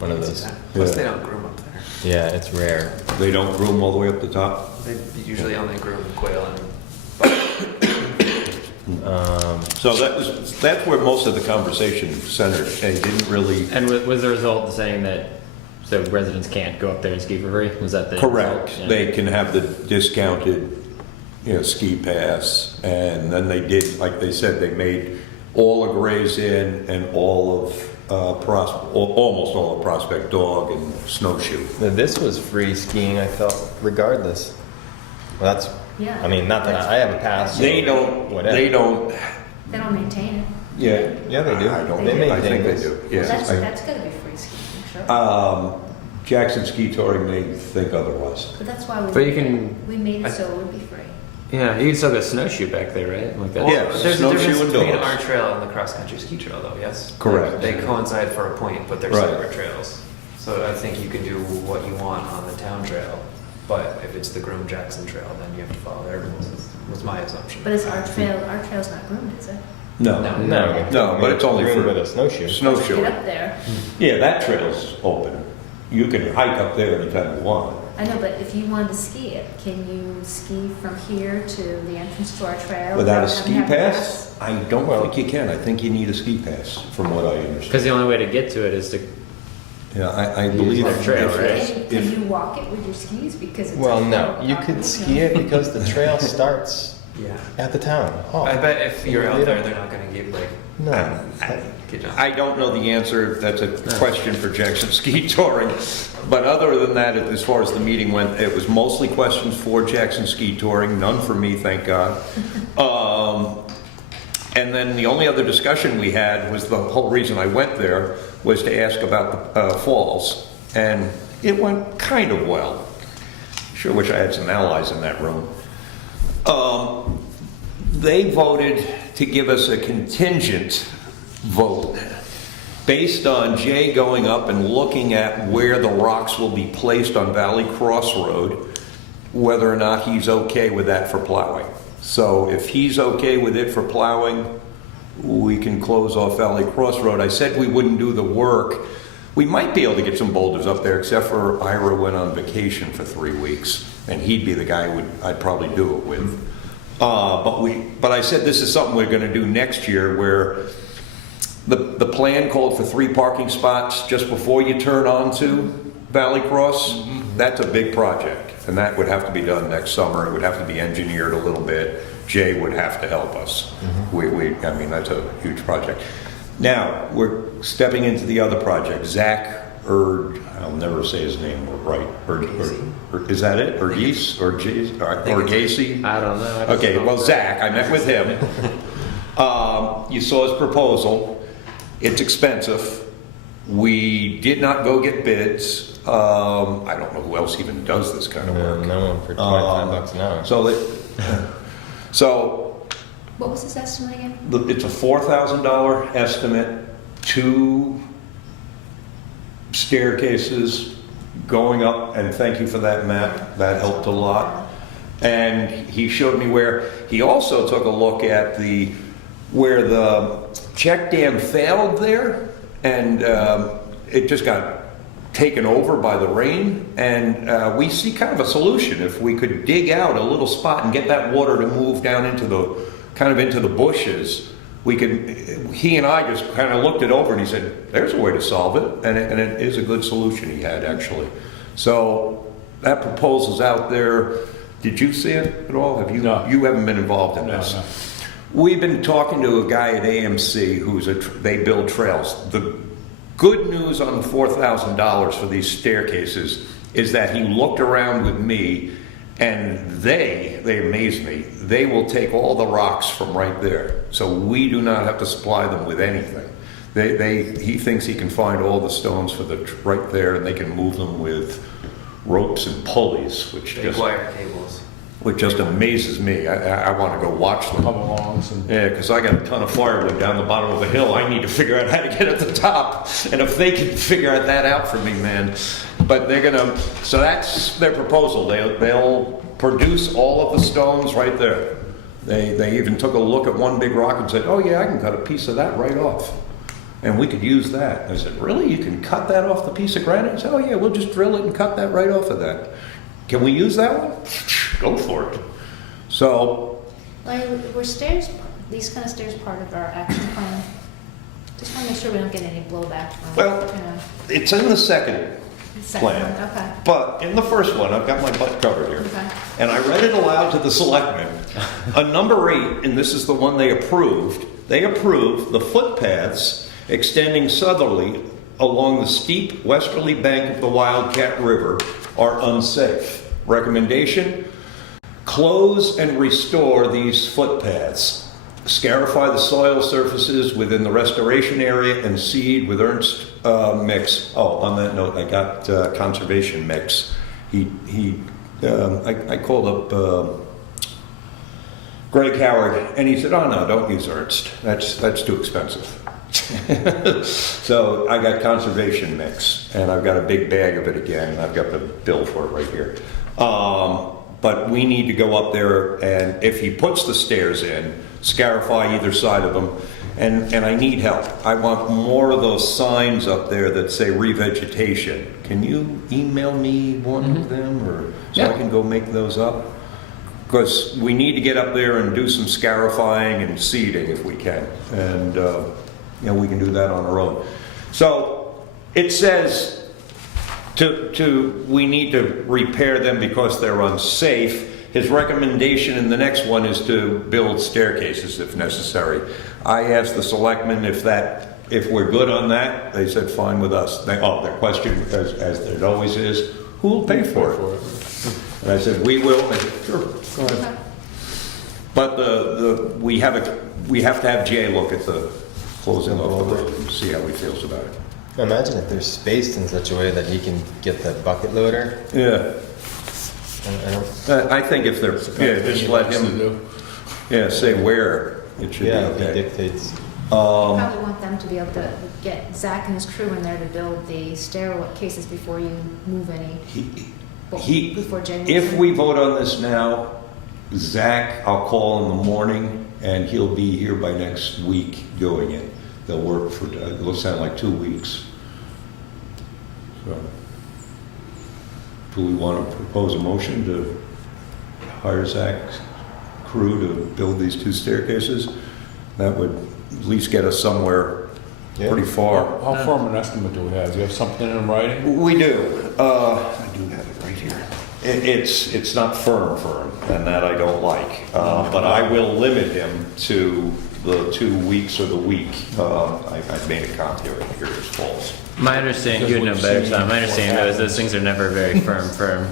one of those. Plus, Yeah. they don't groom up there. Yeah, it's rare. they don't groom all the way up the top. They usually only groom quail and So that's where most of the conversation centered. They didn't really. And was the result saying that so residents can't go up there and ski for free? Was that the Correct. result? Yeah. They can have the discounted, ski pass, and then they did, like they said, they made all of Gray's Inn and all of almost all of Prospect Dog and Snowshoe. Now, this was free skiing, I felt, regardless. Well, Yeah. I mean, not that I have a pass. They don't. Whatever. They don't. They don't maintain it. Yeah. Yeah, they do. I don't, They I think maintain they this. do, Well, yes. that's gotta be free skiing, sure. Jackson Ski Touring may think otherwise. But that's why we. But you made it. can- We made it so it would be free. Yeah, you can still go snowshoe back there, right? Like that. Yeah, There's a snowshoe difference and between dogs. our trail and the cross-country ski trail, though, yes? Correct. They coincide for a point, but they're Right. separate trails. So I think you can do what you want on the town trail, but if it's the Groom Jackson Trail, then you have to follow their rules, was my assumption. But it's our trail's not groomed, is it? No. No. No. No, but it's only Room for with a snowshoe. Get snowshoeing. up there. Yeah, that trail's open. You can hike up there anytime you want. I know, but if you wanted to ski it, can you ski from here to the entrance to our trail? Without a having ski to have pass? I don't think you can. I think you need a ski pass, from what I understand. Because the only way to get to it is to. Yeah, I believe. their trail, if- right? Can if- you walk it with your skis? Because it's. Well, a no, flat you property, could ski it because the trail starts Yeah. at the town hall. I bet if you're out They there, don't- they're not gonna give like, No. get on. I don't know the answer. That's a question for Jackson Ski Touring. But other than that, as far as the meeting went, it was mostly questions for Jackson Ski Touring, none for me, thank God. And then the only other discussion we had was the whole reason I went there was to ask about the falls. And it went kind of well. Sure wish I had some allies in that room. They voted to give us a contingent vote based on Jay going up and looking at where the rocks will be placed on Valley Cross Road, whether or not he's okay with that for plowing. So if he's okay with it for plowing, we can close off Valley Cross Road. I said we wouldn't do the work. We might be able to get some boulders up there, except for Ira went on vacation for 3 weeks, and he'd be the guy I'd probably do it with. But I said this is something we're going to do next year, where the plan called for 3 parking spots just before you turn onto Valley Cross. That's a big project, and that would have to be done next summer. It would have to be engineered a little bit. Jay would have to help us. I mean, that's a huge project. Now, we're stepping into the other project. Zach I'll never say his name right. Is that it? Gacy? Or Gacy? I don't know. I just Okay, don't well, know. Zach, I met with him. You saw his proposal. It's expensive. We did not go get bids. I don't know who else even does this kind of work. No one for 25 bucks an hour. So What was his estimate again? it's a $4,000 estimate, 2 staircases going up, and thank you for that map, that helped a lot. And he showed me where, he also took a look at where the check dam failed there, and it just got taken over by the rain, and we see kind of a solution. If we could dig out a little spot and get that water to move down into the bushes, he and I just kind of looked it over, and he said, there's a way to solve it, and it is a good solution he had, actually. So that proposal's out there. Did you see it at all? Have you? No. You haven't been involved in No, this. no. We've been talking to a guy at AMC they build trails. The good news on the $4,000 for these staircases is that he looked around with me, and they amazed me. They will take all the rocks from right there. So we do not have to supply them with anything. He thinks he can find all the stones for right there, and they can move them with ropes and pulleys, which big wire cables. just amazes me. I want to go watch them. Come alongs and. Yeah, because I got a ton of firewood down the bottom of a hill. I need to figure out how to get at the top. And if they can figure that out for me, man. But so that's their proposal. They'll produce all of the stones right there. They even took a look at one big rock and said, oh yeah, I can cut a piece of that right off. And we could use that. I said, really? You can cut that off the piece of granite? He said, oh yeah, we'll just drill it and cut that right off of that. Can we use that one? Go for it. So, Were these kind of stairs part of our action plan? Just want to make sure we don't get any blowback from, well, it's in the second second plan. one, okay. But in the first one, I've got my butt covered here. Okay. And I read it aloud to the selectmen. A number 8, and this is the one they approved the footpaths extending southerly along the steep westerly bank of the Wildcat River are unsafe. Recommendation: close and restore these footpaths. Scarify the soil surfaces within the restoration area and seed with Ernst mix. Oh, on that note, I got conservation mix. I called up Greg Howard, and he said, "Oh no, don't use Ernst. That's too expensive." So I got conservation mix, and I've got a big bag of it again. I've got the bill for it right here. But we need to go up there, and if he puts the stairs in, scarify either side of them. And I need help. I want more of those signs up there that say revegetation. Can you email me one of them, or so I can go make those up? Because we need to get up there and do some scarifying and seeding if we can. And, we can do that on our own. So it says we need to repair them because they're unsafe. His recommendation in the next one is to build staircases if necessary. I asked the selectmen if we're good on that. They said fine with us. Their question, as it always is, who will pay for it? And I said, we will. They said, sure, go ahead. But we have to have Jay look at the closing of the road and see how he feels about it. Imagine if they're spaced in such a way that he can get the bucket loader. Yeah. I think if they're, just let him, say where it should be Yeah, okay. he dictates. Probably want them to be able to get Zach and his crew in there to build the staircases before you move any. Before January. If we vote on this now, Zach, I'll call in the morning, and he'll be here by next week doing it. They'll work for, it'll sound like 2 weeks. So, do we want to propose a motion to hire Zach's crew to build these 2 staircases? That would at least get us somewhere pretty far. How firm an estimate do we have? Do you have something in writing? We do. I do have it right here. It's not firm, and that I don't like. But I will limit him to the 2 weeks or the week. I've made a copy of it. Here it falls. My understanding, you would know better, Tom. My understanding though is those things are never very firm.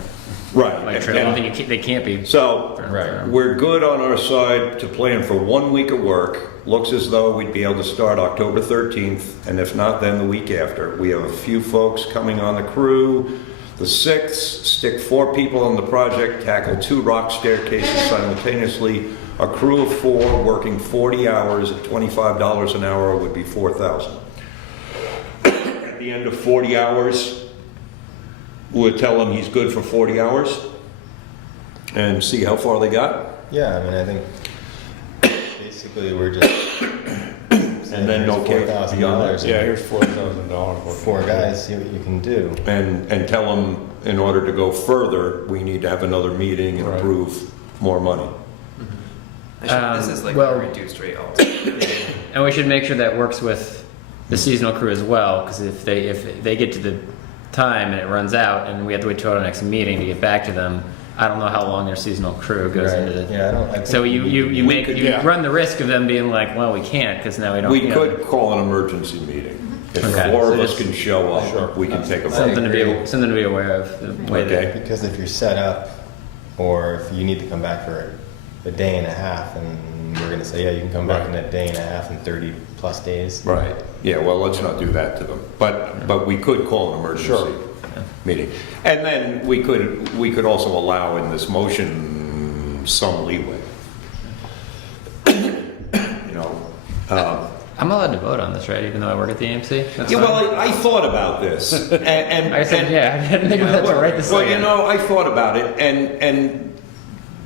Right. Like trail, they can't be. So firm. we're good on our side to plan for 1 week of work. Looks as though we'd be able to start October 13th, and if not, then the week after. We have a few folks coming on the crew. The 6th, stick 4 people on the project, tackle 2 rock staircases simultaneously. A crew of 4 working 40 hours at $25 an hour would be $4,000. At the end of 40 hours, we'll tell him he's good for 40 hours and see how far they got. Yeah, I mean, I think basically we're just And then okay beyond that. Yeah, here's $4,000. 4 guys, see what you can do. And tell them in order to go further, we need to have another meeting and Right. approve more money. This is like well- a reduced rate altogether. And we should make sure that works with the seasonal crew as well, because if they get to the time and it runs out and we have to wait till our next meeting to get back to them, I don't know how long their seasonal crew goes Right. into the. Yeah, I don't. I think So you We could- run the risk of them being like, well, we can't because now we don't. We you know, could call an emergency meeting. If Okay. 4 of So us just- can show up, Sure. we can take a vote. something to agree. be aware of. The way Okay. Because if you're set up, or if you need to come back for a day and a half, and we're going to say, yeah, you can come back Right. in a day and a half and 30 plus days. Right. Yeah, well, let's not do that to them. But we could call an emergency Sure. meeting. And then we could also allow in this motion some leeway. I'm allowed to vote on this, right? Even though I work at the AMC. That's Yeah, fine? well, I thought about this. And I said, yeah, I didn't think about that right this Well, second. I thought about it, and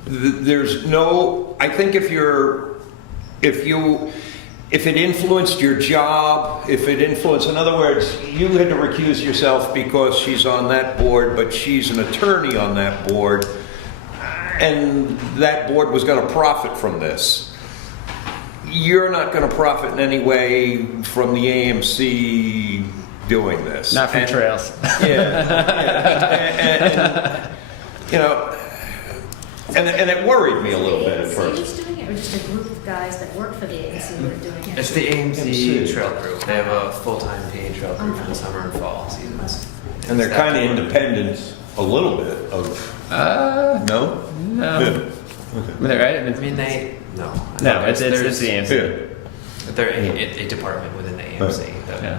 there's no. I think if it influenced your job, if it influenced, in other words, you had to recuse yourself because she's on that board, but she's an attorney on that board, and that board was going to profit from this. You're not going to profit in any way from the AMC doing this. Not from And- trails. And it worried me a little bit at Is first. AMC doing it, or just a group of guys that work for the AMC who are doing it? It's the AMC AMC. trail crew. They have a full-time paid trail crew for the summer and fall seasons. And they're kind of independent a little bit of, no? No. Yeah. I mean, right? I mean, I mean, no. no, it's the There's- AMC. They're a department within the AMC. that- Yeah.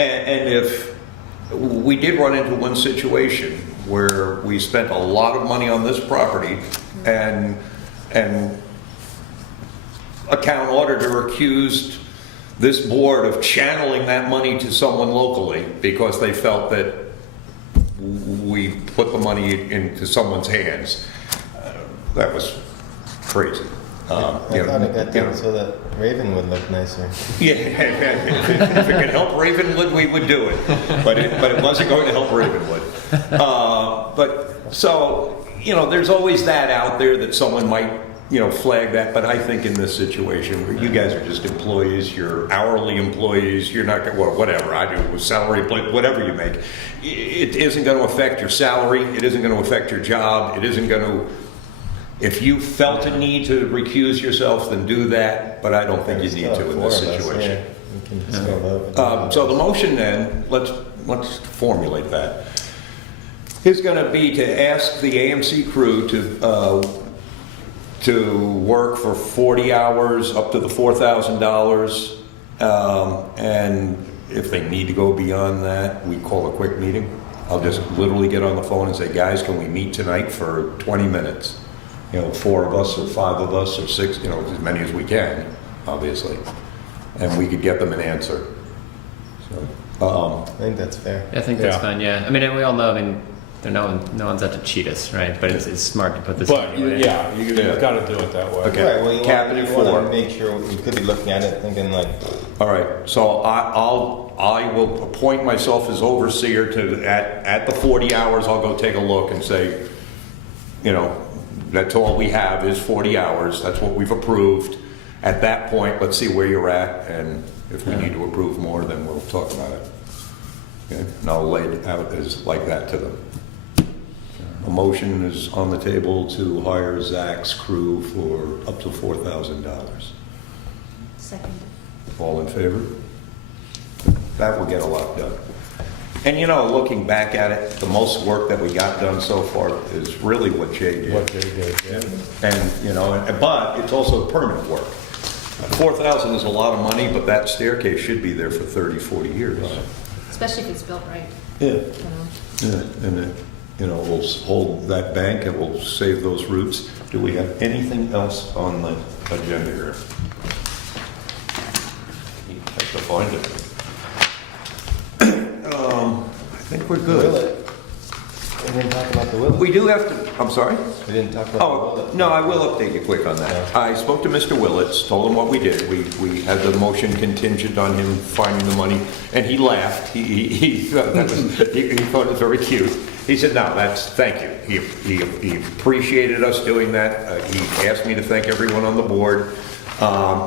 And if, we did run into one situation where we spent a lot of money on this property and a town auditor accused this board of channeling that money to someone locally because they felt that we put the money into someone's hands. That was crazy. I thought it got you know. done so that Raven would look nicer. Yeah, if it could help Ravenwood, we would do it, but it wasn't going to help Ravenwood. But so, there's always that out there that someone might, flag that. But I think in this situation, you guys are just employees. You're hourly employees. You're not well, whatever I do with salary, whatever you make, it isn't going to affect your salary. It isn't going to affect your job. It isn't going to. If you felt a need to recuse yourself, then do that, but I don't think you need to in this situation. We can just go vote. So the motion then, let's formulate that, is going to be to ask the AMC crew to work for 40 hours up to the $4,000, and if they need to go beyond that, we call a quick meeting. I'll just literally get on the phone and say, guys, can we meet tonight for 20 minutes? 4 of us or 5 of us or 6, as many as we can, obviously. And we could get them an answer. So, I think that's fair. I think that's Yeah. fine. Yeah. I mean, and we all know. I mean, no one's out to cheat us, right? But it's smart to put this. But, anyway. yeah, you got to do it that way. Okay. Right, well, you Cap it at want 4. to make sure, you could be looking at it thinking like, all right, so I will appoint myself as overseer to, at the 40 hours, I'll go take a look and say, that's all we have is 40 hours. That's what we've approved. At that point, let's see where you're at, and if we need to approve more, then we'll talk about it. Okay? And I'll lay it out as like that to them. A motion is on the table to hire Zach's crew for up to $4,000. Second. All in favor? That will get a lot done. And looking back at it, the most work that we got done so far is really what Jay did. What they did, yeah. And, but it's also permanent work. 4,000 is a lot of money, but that staircase should be there for 30, 40 years. Especially if it's built right. Yeah. You know. Yeah, and it will hold that bank, it will save those roots. Do we have anything else on the agenda here? Have to find it. I think we're good. Willet. We didn't talk about the Willet. We do have to, I'm sorry? We didn't talk about the Oh, Willet. no, I will update you quick on that. I spoke to Mr. Willits, told him what we did. We had the motion contingent on him finding the money, and he laughed. He thought he thought it was very cute. He said, no, thank you. He appreciated us doing that. He asked me to thank everyone on the board.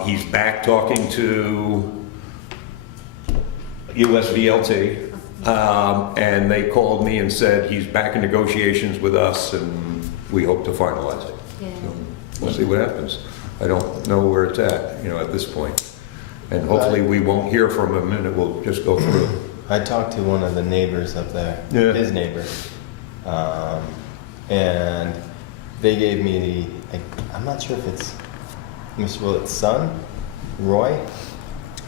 He's back talking to USVLT. And they called me and said he's back in negotiations with us, and we hope to finalize it. Yeah. So we'll see what happens. I don't know where it's at, at this point. And hopefully we won't hear from him, and it will just go through. I talked to one of the neighbors up there, Yeah. his neighbor, and they gave me I'm not sure if it's Mr. Willett's son, Roy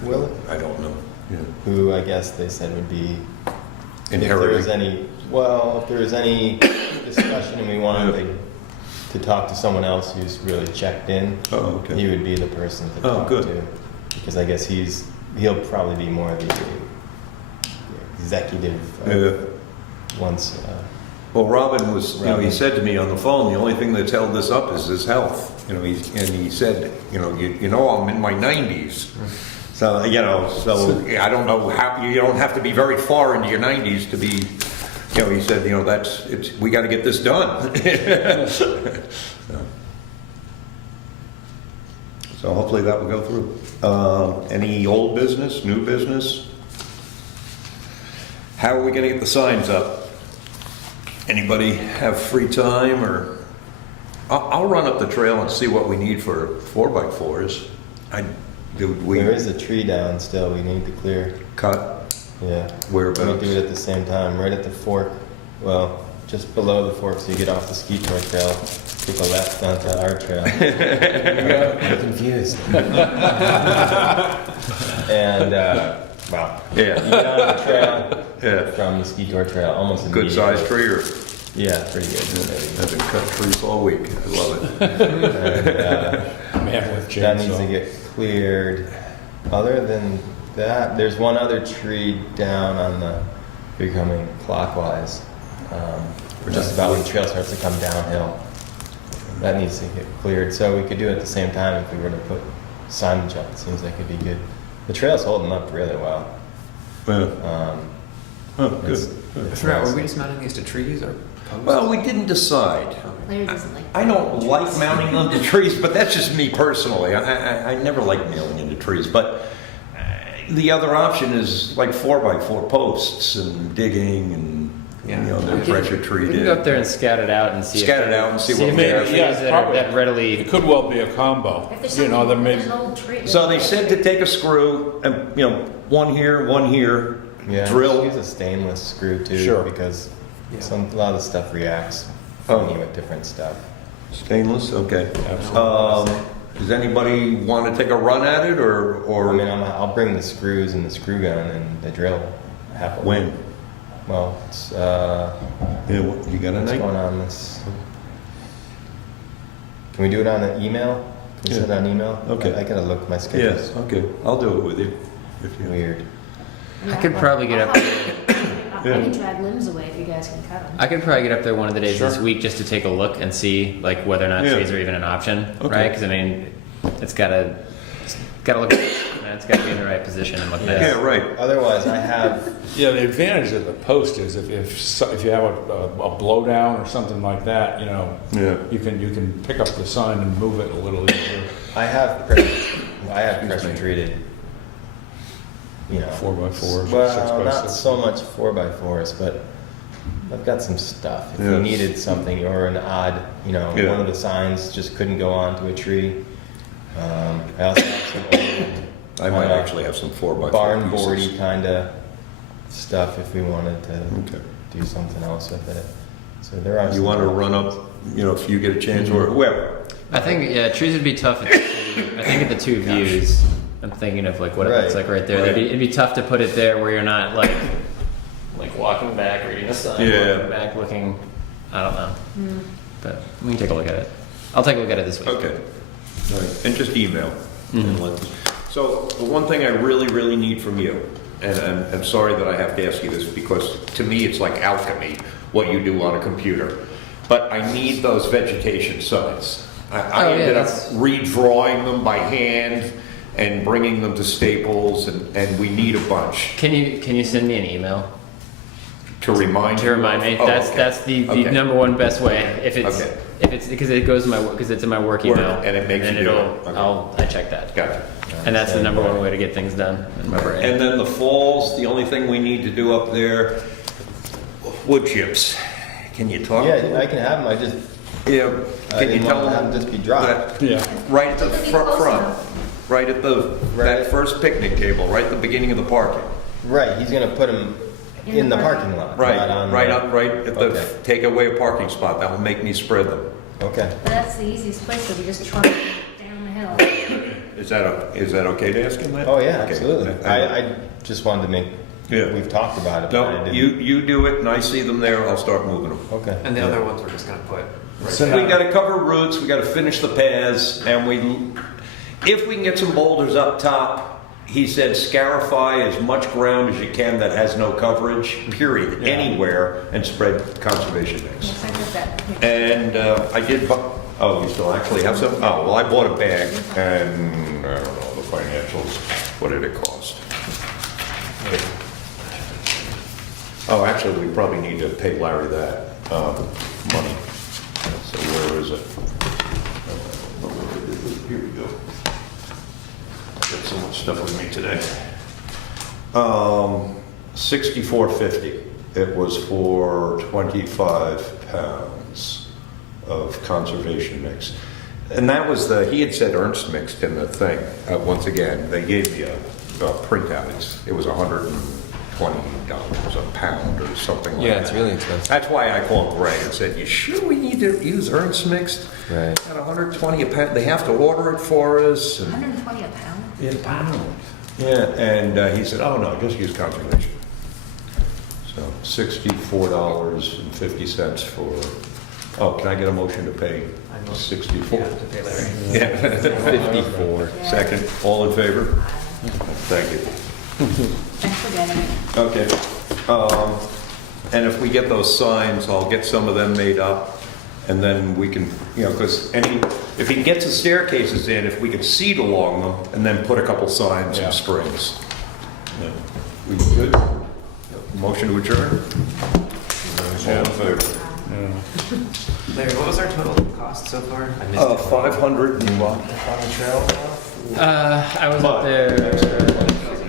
Willett, I don't know. Yeah. who I guess they said would be, if there Inheriting. was any discussion and we wanted to talk to someone else who's really checked in, Oh, okay. he would be the person to Oh, talk good. to. Because I guess he'll probably be more of the executive once. Well, Robin was, he Robin. said to me on the phone, the only thing that's held this up is his health. He said, I'm in my 90s. So, I don't know how, you don't have to be very far into your 90s to be, he said, we got to get this done. So hopefully that will go through. Any old business, new business? How are we going to get the signs up? Anybody have free time, or I'll run up the trail and see what we need for 4x4s. There is a tree down still we need to clear. Cut Yeah. whereabouts? We do it at the same time, right at the fork. Well, just below the fork, so you get off the ski tour trail, take a left onto our trail. I'm confused. And, wow. Yeah. You get on the trail Yeah. from the ski tour trail almost Good immediately. sized tree or? Yeah, pretty good. I've been cutting trees all week. I love it. And, Man with that needs to chainsaw. get cleared. Other than that, there's one other tree down on the, if you're coming clockwise, just about when the trail starts to come downhill. That needs to get cleared. So we could do it at the same time if we were to put signage up. It seems like it'd be good. The trail's holding up really well. Yeah. Oh, It's- good. I forgot, were we just mounting these to trees or posts? Well, we didn't decide. Larry doesn't like. I don't like mounting them to trees, but that's just me personally. I never like nailing into trees, but the other option is like 4x4 posts and digging and, Yeah. you know, they're pressure We treated. can go up there and scout it out and see. Scout if it there- out and see see what if we there are have. trees Yeah, that are probably. that readily. It could well be a combo, If there's you know, something, there if may, there's an old tree. So they said to take a screw and, you know, one here, Yeah, drill. use a stainless screw too, Sure. because Yeah. a lot of the stuff reacts Oh. funny with different stuff. Stainless, okay. absolutely. Does anybody want to take a run at it or I mean, I'll bring the screws and the screw gun and the drill. Happily. when? Well, it's Yeah, you got a what's night? going on this. Can we do it on an email? Can we Yeah. send it on email? Okay. I gotta look at my schedule. Yes, okay. I'll do it with you. If you. Weird. Yeah, I could probably get up. I can drag limbs away if you guys can cut them. I could probably get up there one of the days Sure. this week just to take a look and see like whether or not Yeah. trees are even an option, Okay. right? Because I mean, it's gotta look. It's gotta be in the right position and look nice. Yeah, right. Otherwise, I have. Yeah, the advantage of the post is if you have a blowdown or something like that, you know, Yeah. you can pick up the sign and move it a little easier. I have pressure treated. You know, 4x4s or Well, not 6x6. so much 4x4s, but I've got some stuff. If Yes. we needed something or an odd, you know, Yeah. one of the signs just couldn't go onto a tree. I also have some old, I might actually have some 4x4 barn pieces. boardy kind of stuff if we wanted to Okay. do something else with it. So there are. You some want to run options. up, you know, if you get a chance, or whoever. I think trees would be tough. At the two, I think at the two views. I'm thinking of like what it looks Right. like right there. Right. It'd be tough to put it there where you're not like walking back, reading a sign, Yeah. walking back, looking. I don't know, but we can take a look at it. I'll take a look at it this week. Okay. All right. And just email. And let- So the one thing I really, really need from you, and I'm sorry that I have to ask you this because to me it's like alchemy, what you do on a computer. But I need those vegetation signs. I Oh, yeah, ended up that's- redrawing them by hand and bringing them to Staples, and we need a bunch Can you send me an email to remind to you. remind me? Oh, That's okay. that's the Okay. number one best way. If it's Okay. because it goes in my because it's in my work Work, email and it makes you do it'll it. Okay. I check that. Gotcha. And that's the number one way to get things done in my brain. And then the falls, the only thing we need to do up there, wood chips. Can you talk? Yeah, I can have them. I just Yeah, I can you didn't tell want to have them them just be dropped. Yeah. right at the It'll be front, close enough. right at the, that Right. first picnic table, right at the beginning of the parking. Right, he's gonna put them in the parking lot. Right, not on right the- up, right at the, Okay. take away a parking spot, that will make me spread them. Okay. But that's the easiest place, so we just trunk it down the hill. Is that okay to ask him that? Oh, yeah, Okay. absolutely. I just wanted to make, Yeah. we've talked about it, but I No, didn't. you do it and I see them there, I'll start moving them. Okay. And the other ones we're just gonna put right So We gotta cover roots, we gotta finish the paths, and if we can get some boulders up top, he said scarify as much ground as you can that has no coverage, period, Yeah. anywhere, and spread conservation mix. Yes, I did that. And I did, oh, you still actually have some? Oh, well, I bought a bag, and I don't know, the financials, what did it cost? Oh, actually, we probably need to pay Larry that money. So where is it? Here we go. I got so much stuff with me today. $64.50. It was for 25 pounds of conservation mix. And that was he had said Ernst mixed in the thing. Once again, they gave me a printout. It was 100 and a pound or something like that. Yeah, it's really expensive. That's why I called Greg and said, you sure we need to use Ernst Mixed? Right. At 120 a pound, they have to order it for us. and- 120 a pound? In pounds. Yeah, and he said, oh, no, just use conservation. So $64.50 for, oh, can I get a motion to pay I know. 64? Yeah, to pay Larry. Yeah. 54. Second, all in favor? Thank you. Thanks for getting it. Okay. And if we get those signs, I'll get some of them made up, and then we can, because if he gets the staircases in, if we could seat along them, and then put a couple signs Yeah. and springs. Yeah. We good? Motion to adjourn? All in favor? Larry, what was our total cost so far? I missed it. 500 and what? On the trail now? I was up there.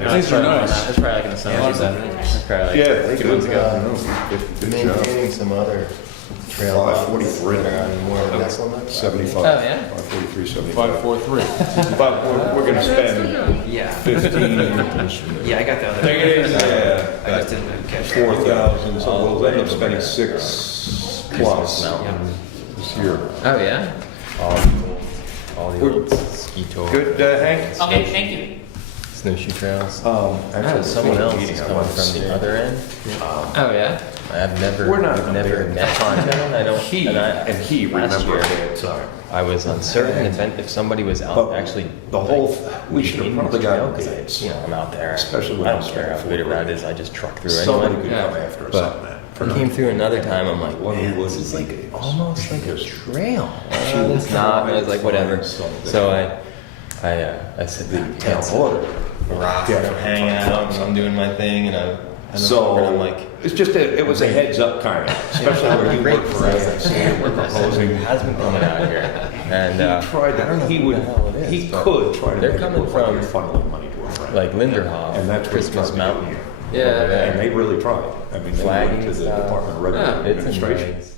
No, These it's are probably nice. not- It's probably like in the summer. It's probably like Yeah, they 2 do. months ago. Good job. Maintaining some other trail. 543. that are on more of a nestle nook. 75. Oh, yeah? 543, 75. 543. But we're going to spend Yeah. 15, Yeah, I got the other. Take it easy. I just didn't catch. 4,000, so we'll end up spending 6 plus Yeah. this year. Oh, yeah? All the We're- old ski tour. Good, Hank? Okay, thank you. Snowshoe trails. Actually, Someone else meeting is I coming want to from see. the other end. Oh, yeah? I've never, We're not we've in a never bad met time. him. I don't. He, and he last remember year, a bad time. I was uncertain if somebody was out But actually. the whole, we should have in probably the trail, got 'cause bids. I'm out there. Especially when I it's don't care how good a ride is. I just truck through Somebody anyway. could come after us But on that. I came through another time. I'm like, One man, would this is be like days. almost like a trail. She It's was not. And I was like, trying to whatever. find something. So I said, Town order. rock, and I'm hanging out, and I'm doing my thing, and I'm So, I'm like, it's just, it was a heads up kind of, especially where you work for AFC and we're proposing. has been coming out here, and He tried I don't know that, he who would, the hell it is, he but could try to they're make it coming look like from, you're funneling money to a friend. like Linderhof, And that's what he's Christmas trying to do Mountain, here. Yeah. And they really tried. I mean, they Flagging went to the stuff. Department of Revenue Yeah. it's a Administration. nice